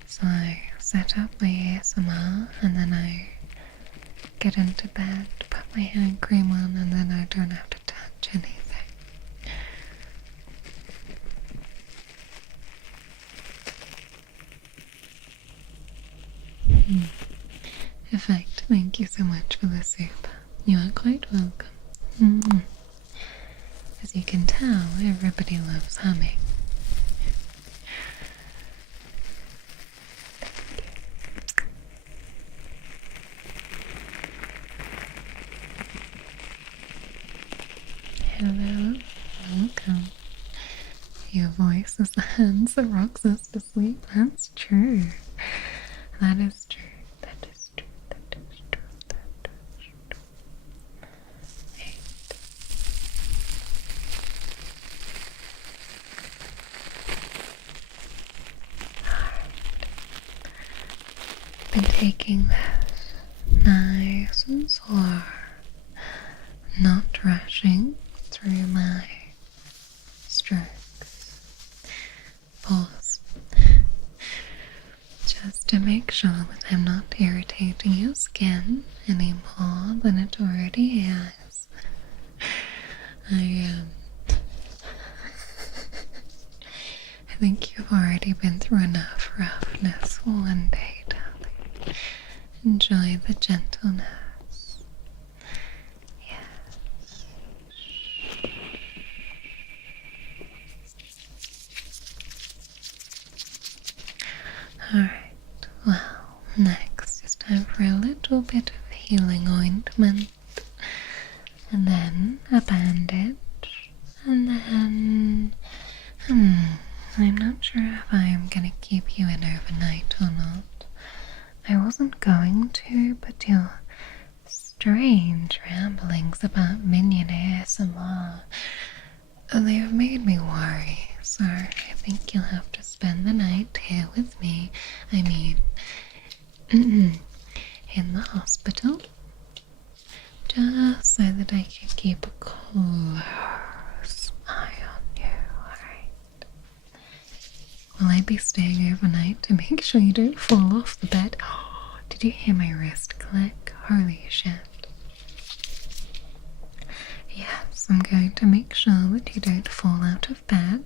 So I set up my ASMR and then I get into bed, put my hand cream on, and then I don't have to touch anything. Perfect. Thank you so much for the soup. You are quite welcome. As you can tell, everybody loves humming. Hello, welcome. Your voice is the hands that rocks us to sleep. That's true. That is true. That is true. That is true. That is true. Right. Alright. Been taking this nice and slow. Not rushing through my strokes. Pause. Just to make sure that I'm not irritating your skin any more than it already is. I think you've already been through enough roughness for one day, darling. Enjoy the gentleness. Yes. Alright, well, next it's time for a little bit of healing ointment, and then a bandage, and then, I'm not sure if I'm gonna keep you in overnight or not. I wasn't going to, but your strange ramblings about minion ASMR, they have made me worry, so I think you'll have to spend the night here with me. I mean, in the hospital, just so that I can keep a close eye on you, alright? Will I be staying overnight to make sure you don't fall off the bed? Oh, did you hear my wrist click? Holy shit. Yes, I'm going to make sure that you don't fall out of bed.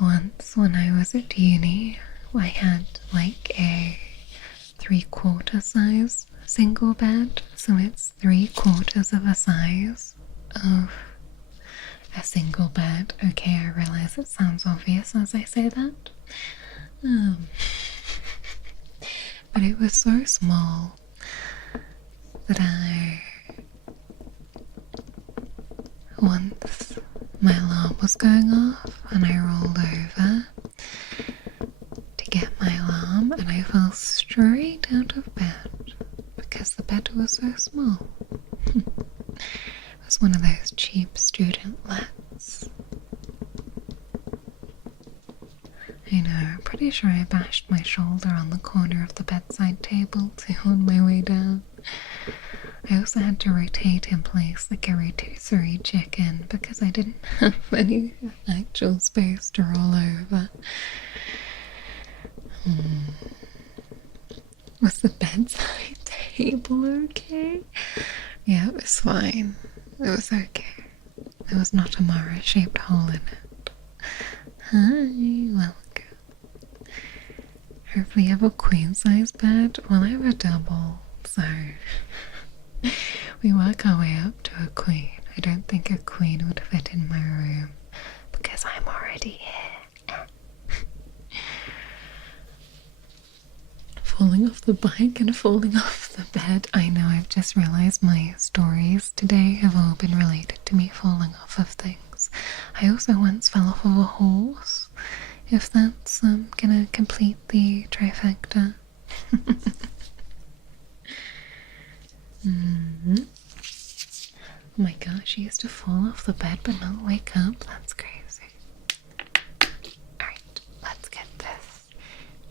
Once when I was at uni, I had like a 3/4 size single bed, so it's 3/4 of a size of a single bed. Okay, I realize it sounds obvious as I say that. But it was so small that once my alarm was going off and I rolled over to get my alarm and I fell straight out of bed because the bed was so small. It was one of those cheap student lets. I know, I'm pretty sure I bashed my shoulder on the corner of the bedside table too on my way down. I also had to rotate in place like a rotisserie chicken because I didn't have any actual space to roll over. Was the bedside table okay? Yeah, it was fine. It was okay. There was not a Mara-shaped hole in it. Hi, welcome. Hopefully you have a queen-size bed. Well, I have a double, so we work our way up to a queen. I don't think a queen would fit in my room because I'm already here. Falling off the bike and falling off the bed. I know, I've just realized my stories today have all been related to me falling off of things. I also once fell off of a horse, if that's gonna complete the trifecta. Oh my gosh, I used to fall off the bed but not wake up. That's crazy. Alright, let's get this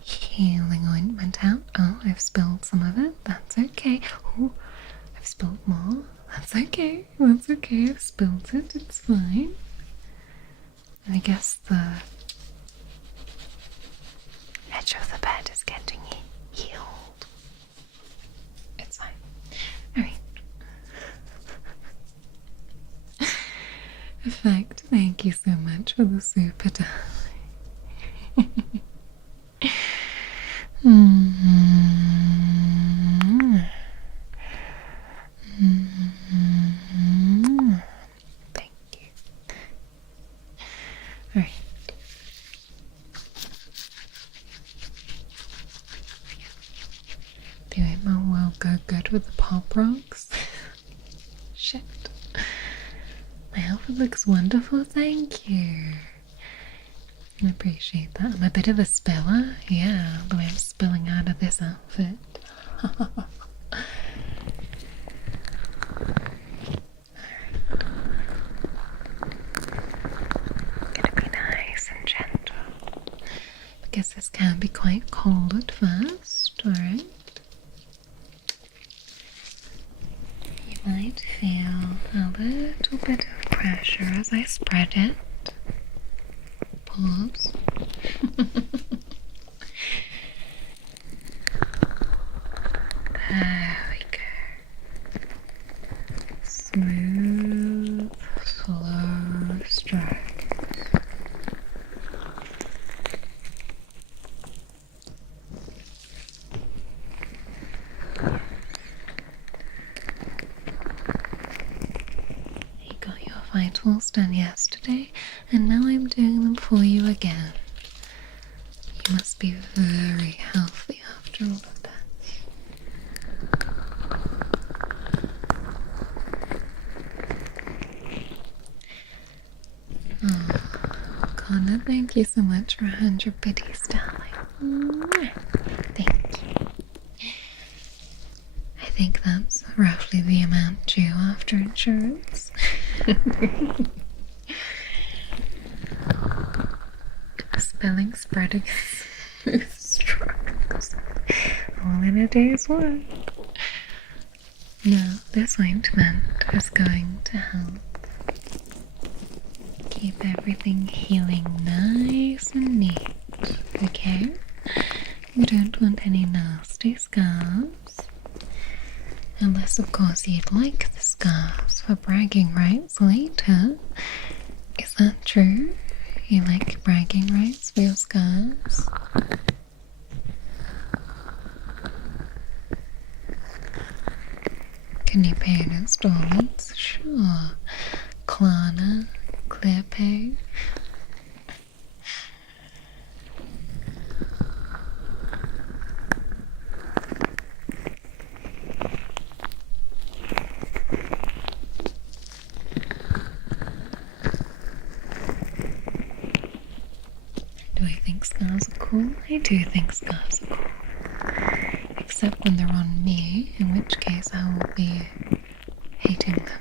healing ointment out. Oh, I've spilled some of it. That's okay. Oh, I've spilled more. That's okay. That's okay. I've spilled it. It's fine. I guess the edge of the bed is getting healed. It's fine. Alright. Effect, thank you so much for the super die. Thank you. Alright. Do it more will go good with the pop rocks. Shit. My outfit looks wonderful, thank you. I appreciate that. I'm a bit of a spiller. Yeah, the way I'm spilling out of this outfit. Gonna be nice and gentle. Because this can be quite cold at first, alright? You might feel a little bit of pressure as I spread it. Pause. There we go. Smooth, slow strokes. You got your vitals done yesterday, and now I'm doing them for you again. You must be very healthy after all of that. Oh, Connor, thank you so much for 100 biddies, darling. Thank you. I think that's roughly the amount due after insurance. Spelling, spreading, smooth strokes, all in a day's work. Now, this ointment is going to help keep everything healing nice and neat, okay? You don't want any nasty scars. Unless, of course, you'd like the scars for bragging rights later. Is that true? You like bragging rights for your scars? Can you pay in installments? Sure. Klarna, ClearPay. you think scars are cool? I do think scars are cool. Except when they're on me, in which case I will be hating them.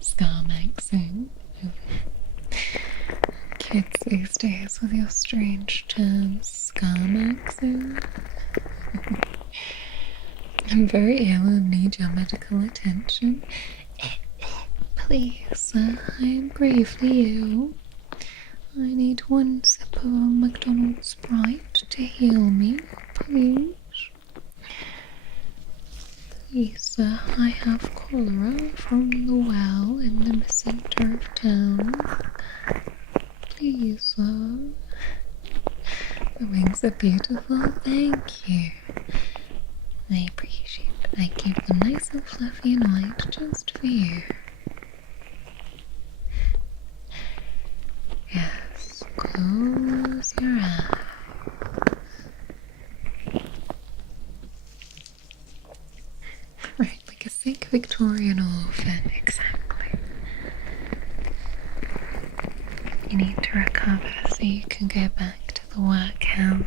Scar maxing. Kids these days with your strange terms. Scar maxing. I'm very ill and need your medical attention. Please, sir, I am gravely ill. I need one sip of McDonald's Sprite to heal me, please. Please, sir, I have cholera from the well in the center of town. Please, sir. The wings are beautiful, thank you. I appreciate it. I keep them nice and fluffy and white just for you. Yes, close your eyes. Right, like a sick Victorian orphan, exactly. You need to recover so you can go back to the workhouse.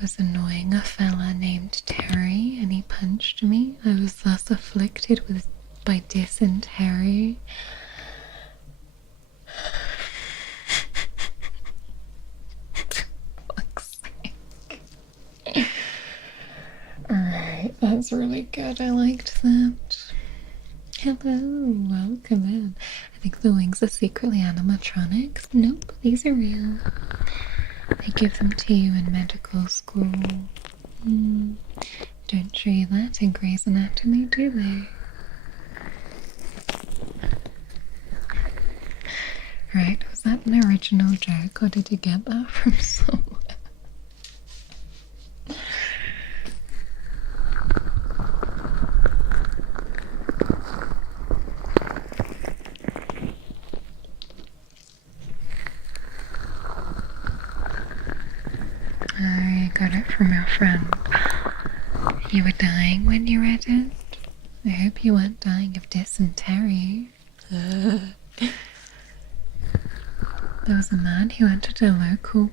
Was annoying a fella named Terry and he punched me. I was thus afflicted by dysentery. Fuck's sake. Alright, that's really good. I liked that. Hello, welcome in. I think the wings are secretly animatronics. Nope, these are real. They give them to you in medical school. Don't show you that in Grey's Anatomy, do they? Right, was that an original joke or did you get that from somewhere? I got it from our friend. You were dying when you read it? I hope you weren't dying of dysentery. There was a man who entered a local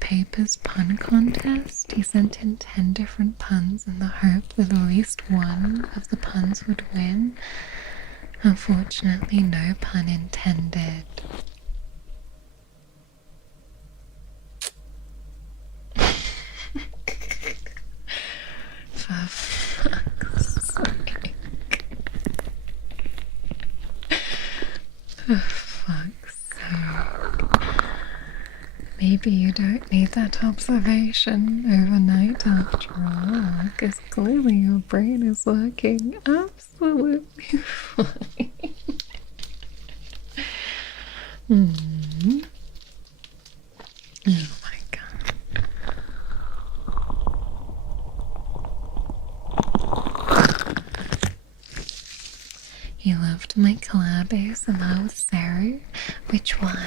paper's pun contest. He sent in 10 different puns in the hope that at least one of the puns would win. Unfortunately, no pun intended. For fuck's sake. For fuck's sake. Maybe you don't need that observation overnight after all, because clearly your brain is working absolutely fine. Oh my god. You loved my collabos, and that was Sarah. Which one?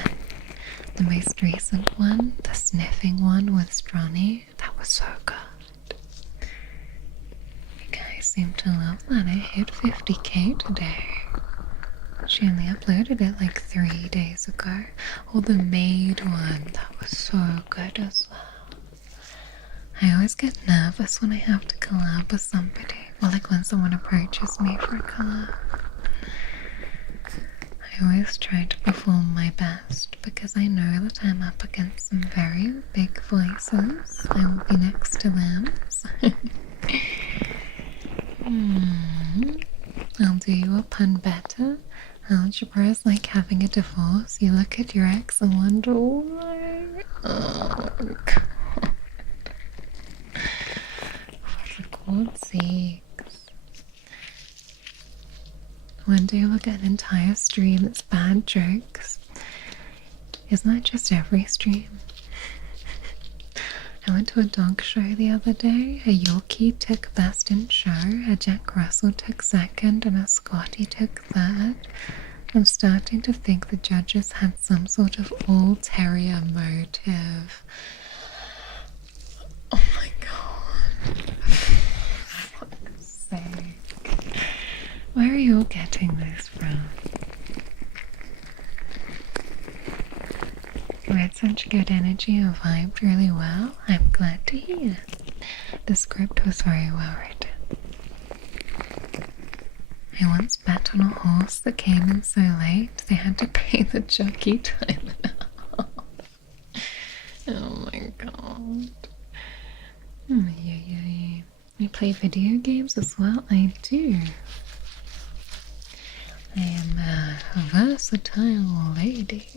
The most recent one? The sniffing one with Stronny? That was so good. You guys seem to love that. It hit 50k today. She only uploaded it like 3 days ago. Or the maid one. That was so good as well. I always get nervous when I have to collab with somebody. Or like when someone approaches me for a collab. I always try to perform my best because I know that I'm up against some very big voices. I will be next to them. So. I'll do you a pun better. Algebra is like having a divorce. You look at your ex and wonder why. Oh god. For the God's sakes. One day we'll get an entire stream that's bad jokes. Isn't that just every stream? I went to a dog show the other day. A Yorkie took best in show, a Jack Russell took second, and a Scottie took third. I'm starting to think the judges had some sort of all-terrier motive. Oh my god. For fuck's sake. Where are you all getting this from? We had such good energy and vibed really well. I'm glad to hear. The script was very well written. I once bet on a horse that came in so late they had to pay the jockey time and a half. Oh my god. You play video games as well? I do. I am a versatile lady.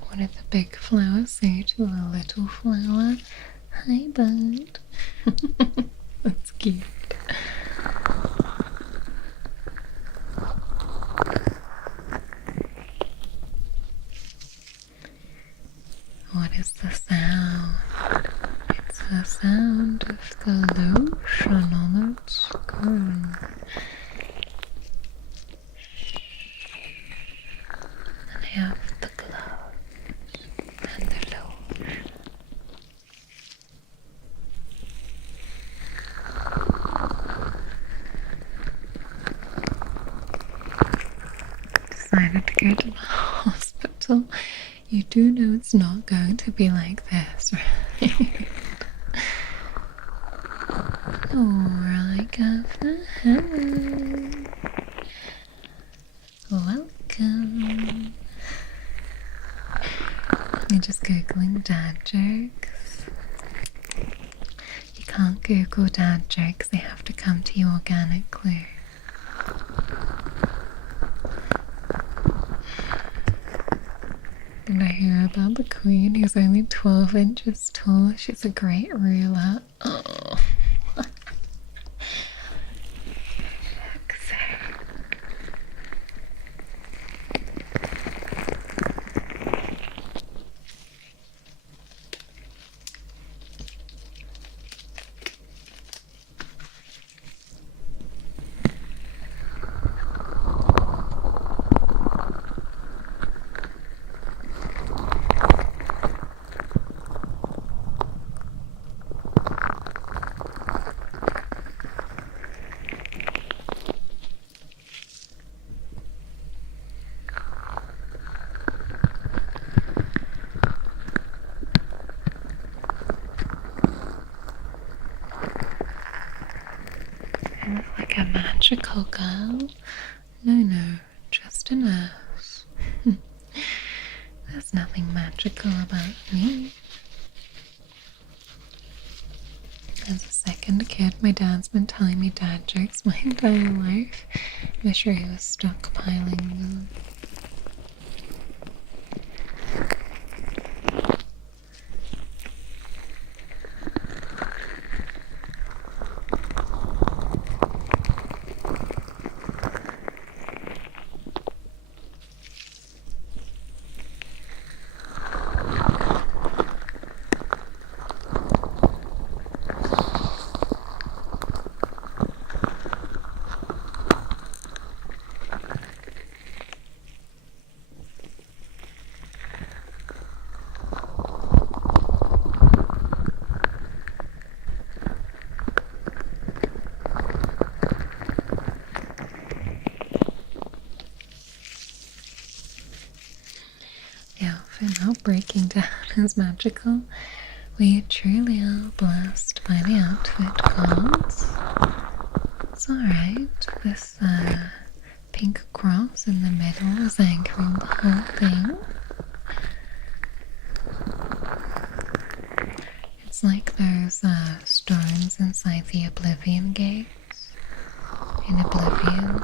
What did the big flower say to the little flower? Hi, bud. That's cute. What is the sound? It's the sound of the lotion on its skin. And I have the gloves and the lotion. Decided to go to the hospital. You do know it's not going to be like this, right? Alright, Governor. Welcome. You're just googling dad jokes. You can't Google dad jokes, they have to come to you organically. Did I hear about the queen who's only 12 inches tall? She's a great ruler. Oh. a magical girl. No, just a nurse. There's nothing magical about me. As a second kid, my dad's been telling me dad jokes my entire life. I'm sure he was stockpiling them. The outfit not breaking down is magical. We truly are blessed by the outfit gods. It's alright. This pink cross in the middle is anchoring the whole thing. It's like those stones inside the Oblivion gates. In Oblivion,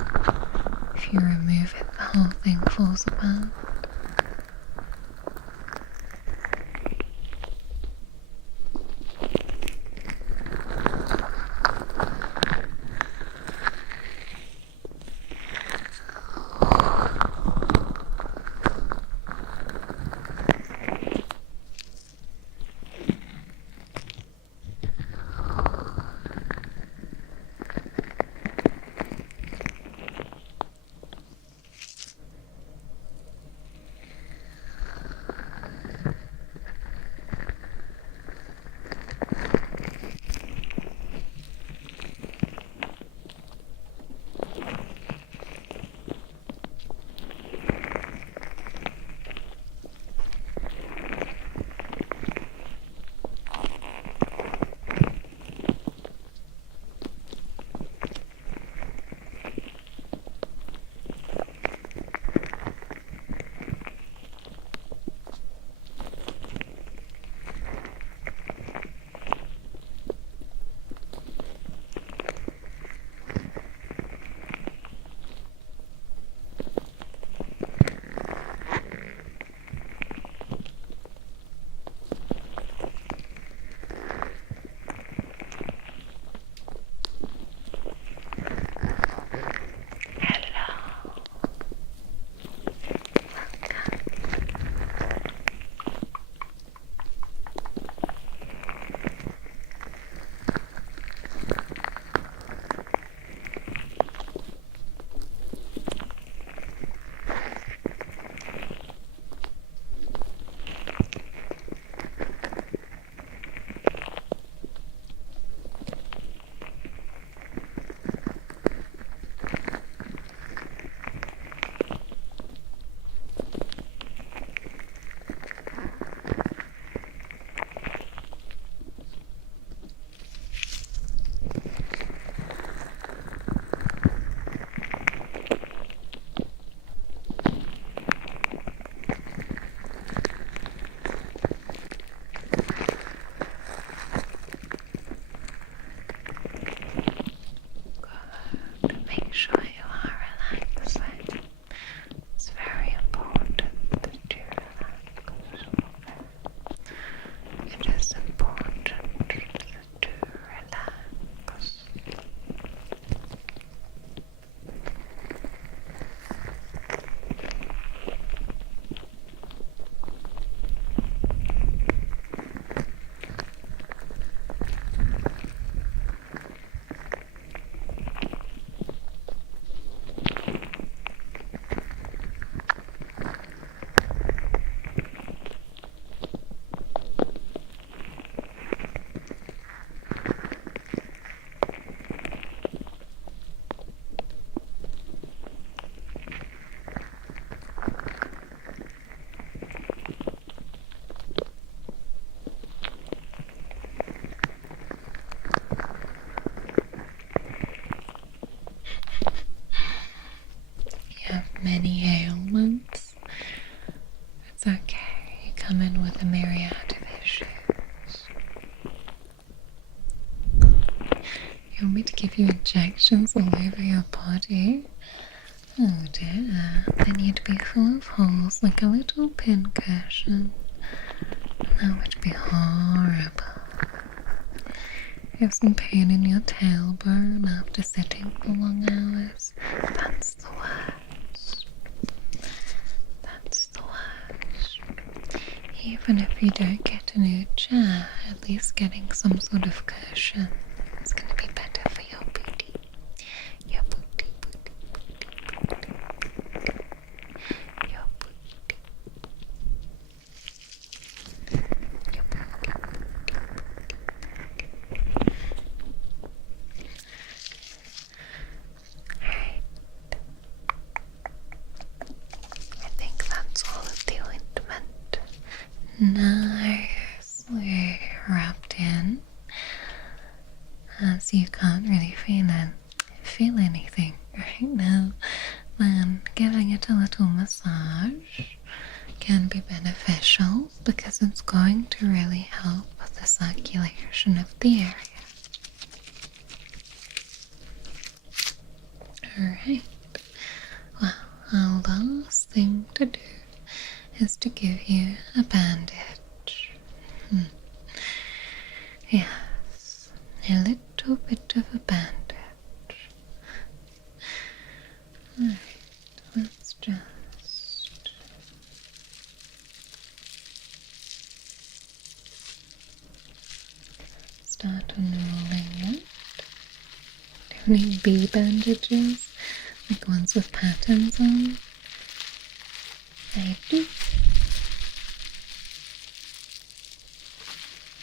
if you remove it, the whole thing falls apart. give you injections all over your body. Oh dear, then you'd be full of holes like a little pincushion. That would be horrible. You have some pain in your tailbone after sitting for long hours. That's the worst. That's the worst. Even if you don't get a new chair, at least getting some sort of cushion is going to be better for your booty. Your booty, booty, booty, booty. Your booty. Your booty, booty, booty. Alright. I think that's all of the ointment. Nicely wrapped in, as you can't really feel anything right now. Then giving it a little massage can be beneficial because it's going to really help with the circulation of the area. Alright, well, our last thing to do is to give you a bandage. Yes, a little bit of a bandage. Alright, let's just start unrolling it. Do you need bee bandages? Like ones with patterns on? I do.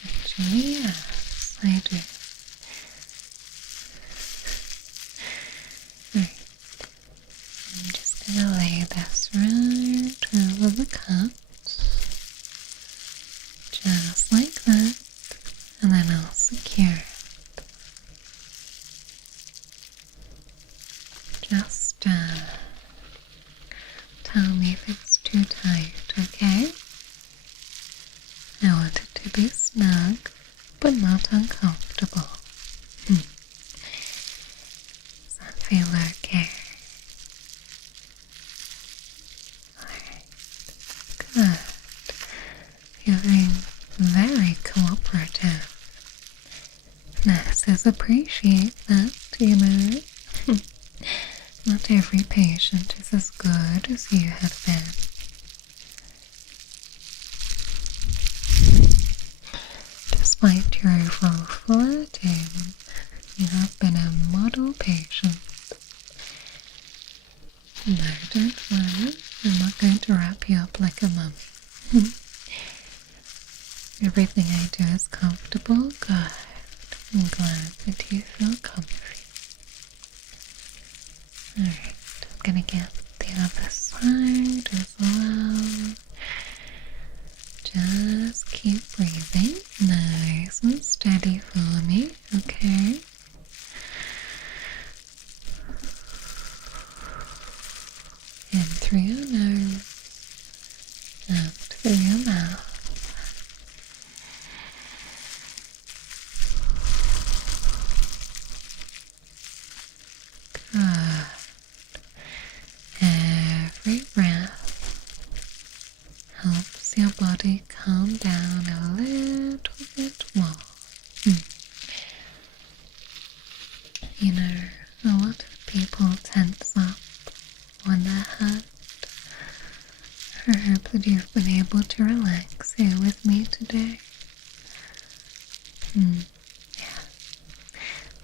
Actually, yes, I do. Right. I'm just gonna lay this right over the cuts. Just like that. And then I'll secure it. Just, tell me if it's too tight, okay? I want it to be snug, but not uncomfortable. Does that feel okay? Alright, good. You're being very cooperative. Nurses appreciate that, you know. Not every patient is as good as you have been. Despite your overall flirting, you have been a model patient. No, don't worry. I'm not going to wrap you up like a mummy. Everything I do is comfortable. Good. I'm glad that you feel comfy. Alright, I'm gonna get the other side as well. Just keep breathing nice and steady for me, okay? In through your nose, out through your mouth. Good. Every breath helps your body calm down a little bit more. You know, a lot of people tense up when they're hurt. I hope that you've been able to relax here with me today. Yeah.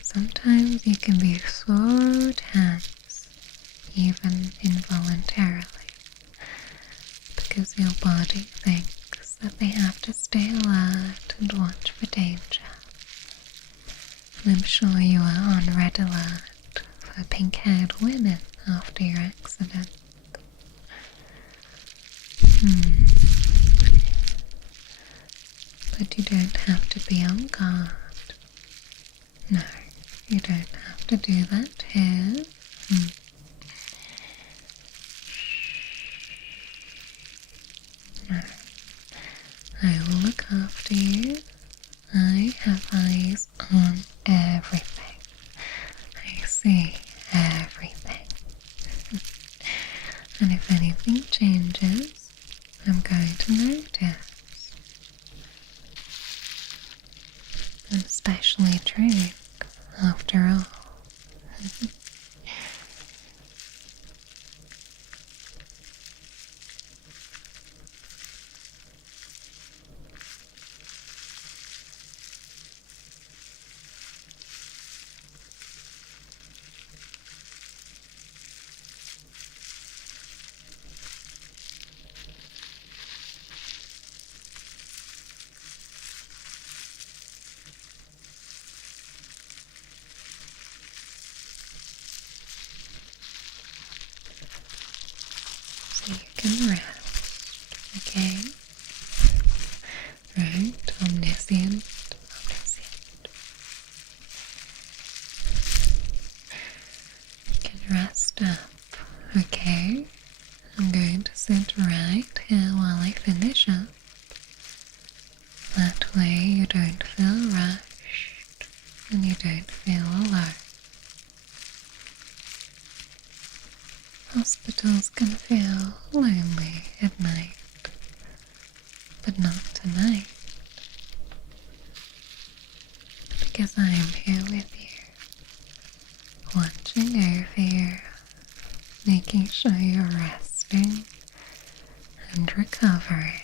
Sometimes you can be so tense, even involuntarily, because your body thinks that they have to stay alert and watch for danger. And I'm sure you are on red alert for pink-haired women after your accident. But you don't have to be on guard. No, you don't have to do that here. No, I will look after you. I have eyes on everything. I'm specially trained, after all. So you can rest, okay? Right, omniscient. You can rest up, okay? I'm going to sit right here while I finish up. That way you don't feel rushed and you don't feel alone. Hospitals can feel lonely at night, but not tonight, because I am here with you, watching over you, making sure you're resting and recovering.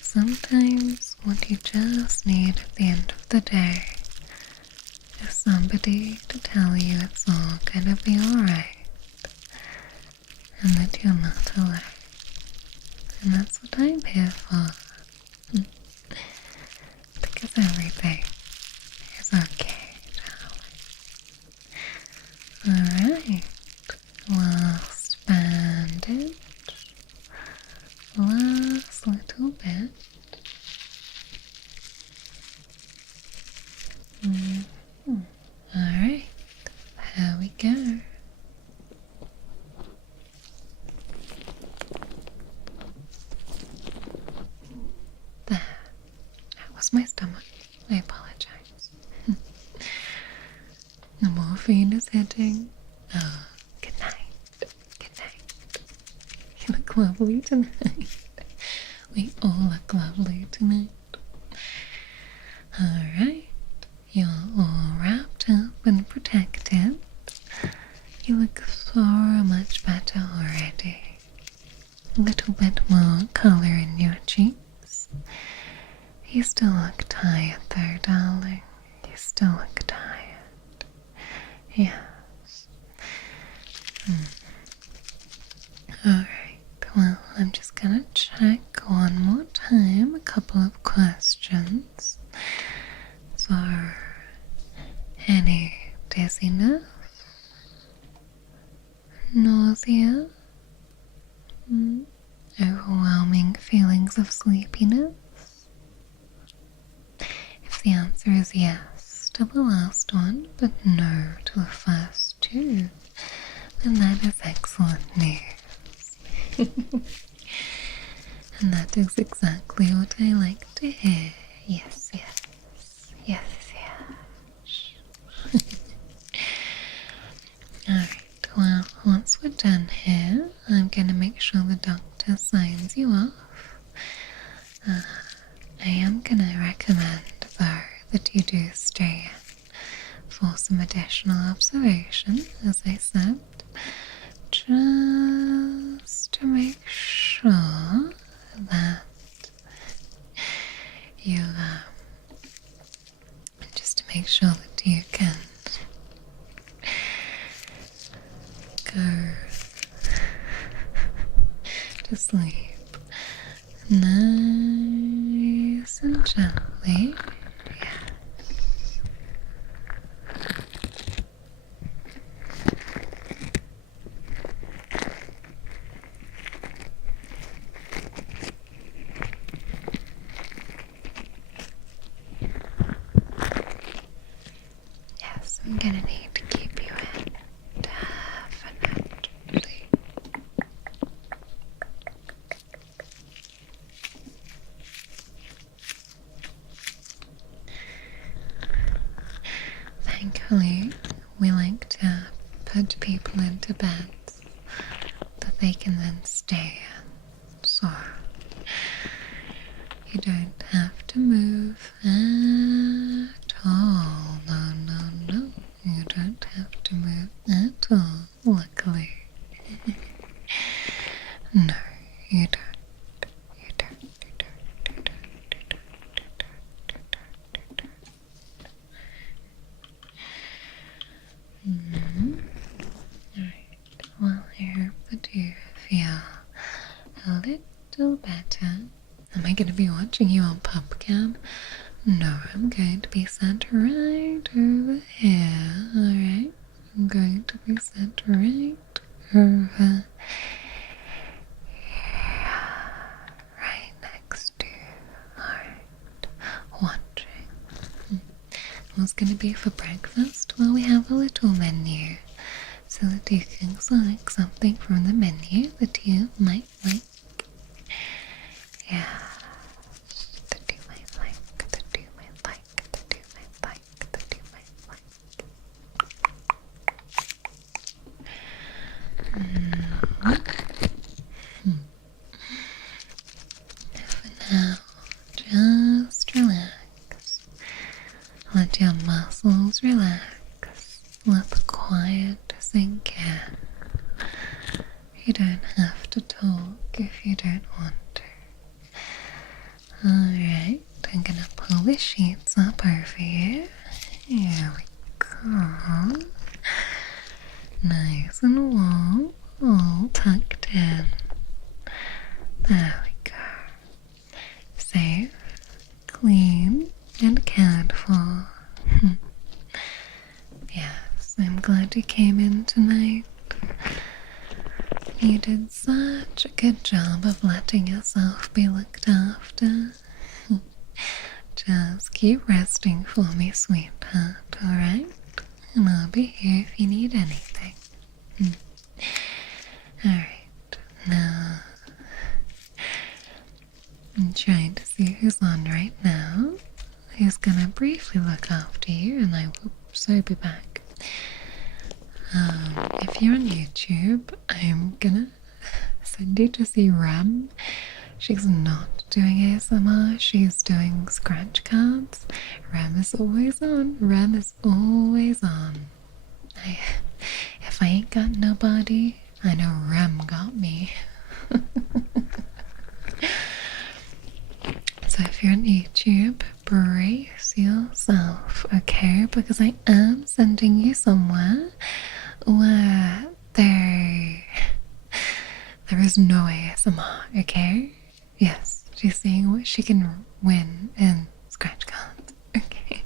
Sometimes what you just need at the end of the day is somebody to tell you it's all gonna be alright and that you're not alone. And that's what I'm here for. Because everything is okay, darling. Alright. Last bandage. Last little bit. Alright, here we go. There. That was my stomach. I apologize. The morphine is hitting. Oh, good night. Good night. You look lovely tonight. We all look lovely tonight. Alright. You're all wrapped up and protected. You look so much better already. A little bit more color in your cheeks. You still look tired though, darling. You still look tired. Yes. Alright, well, I'm just gonna check one more time a couple of questions. So, any dizziness, nausea, overwhelming feelings of sleepiness? If the answer is yes to the last one, but no to the first two, then that is excellent news. And that is exactly what I like to hear. Yes, yes, yes, yes. Alright, well, once we're done here, I'm going to make sure the doctor signs you off. I am going to recommend, though, that you do stay in for some additional observation, as I said, just to make sure that you, just to make sure that you can go to sleep nice and gently. Yes, I'm gonna need to keep you in, definitely. Thankfully, we like to put people into beds that they can then stay in, so you don't have to move little better. Am I going to be watching you on PubCam? No, I'm going to be sent right over here, alright? I'm going to be sent right over here. Right next to heart. Watching. What's going to be for breakfast? Well, we have a little menu, so that you can select something from the menu that you might like. Yeah. That you might like, that you might like, that you might like, that you might like. For now, just relax. Let your muscles relax. Let the quiet sink in. You don't have to talk if you don't want to. Alright, I'm gonna pull the sheets up over you. Here we go. Nice and warm, all tucked in. There we go. Safe, clean, and cared for. Yes, I'm glad you came in tonight. You did such a good job of letting yourself be looked after. Just keep resting for me, sweetheart, alright? And I'll be here if you need anything. Alright, now I'm trying to see who's on right now. Who's gonna briefly look after you, and I will so be back. If you're on YouTube, I'm gonna send you to see Ram. She's not doing ASMR, she's doing scratch cards. Ram is always on. Ram is always on. If I ain't got nobody, I know Ram got me. So if you're on YouTube, brace yourself, okay? Because I am sending you somewhere where there is no ASMR, okay? Yes, she's seeing what she can win in scratch cards, okay?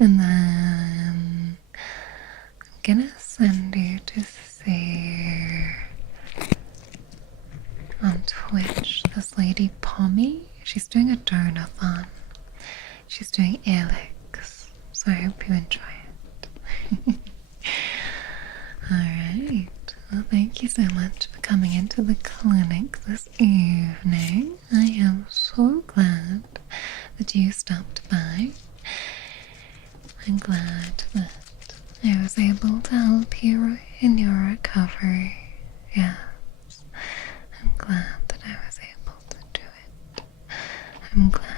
And then I'm gonna send you to see on Twitch this lady Pommy. She's doing a donathon. She's doing Alex, so I hope you enjoy it. Alright, well thank you so much for coming into the clinic this evening. I am so glad that you stopped by. I'm glad that I was able to help you in your recovery. Yes, I'm glad that I was able to do it. I'm glad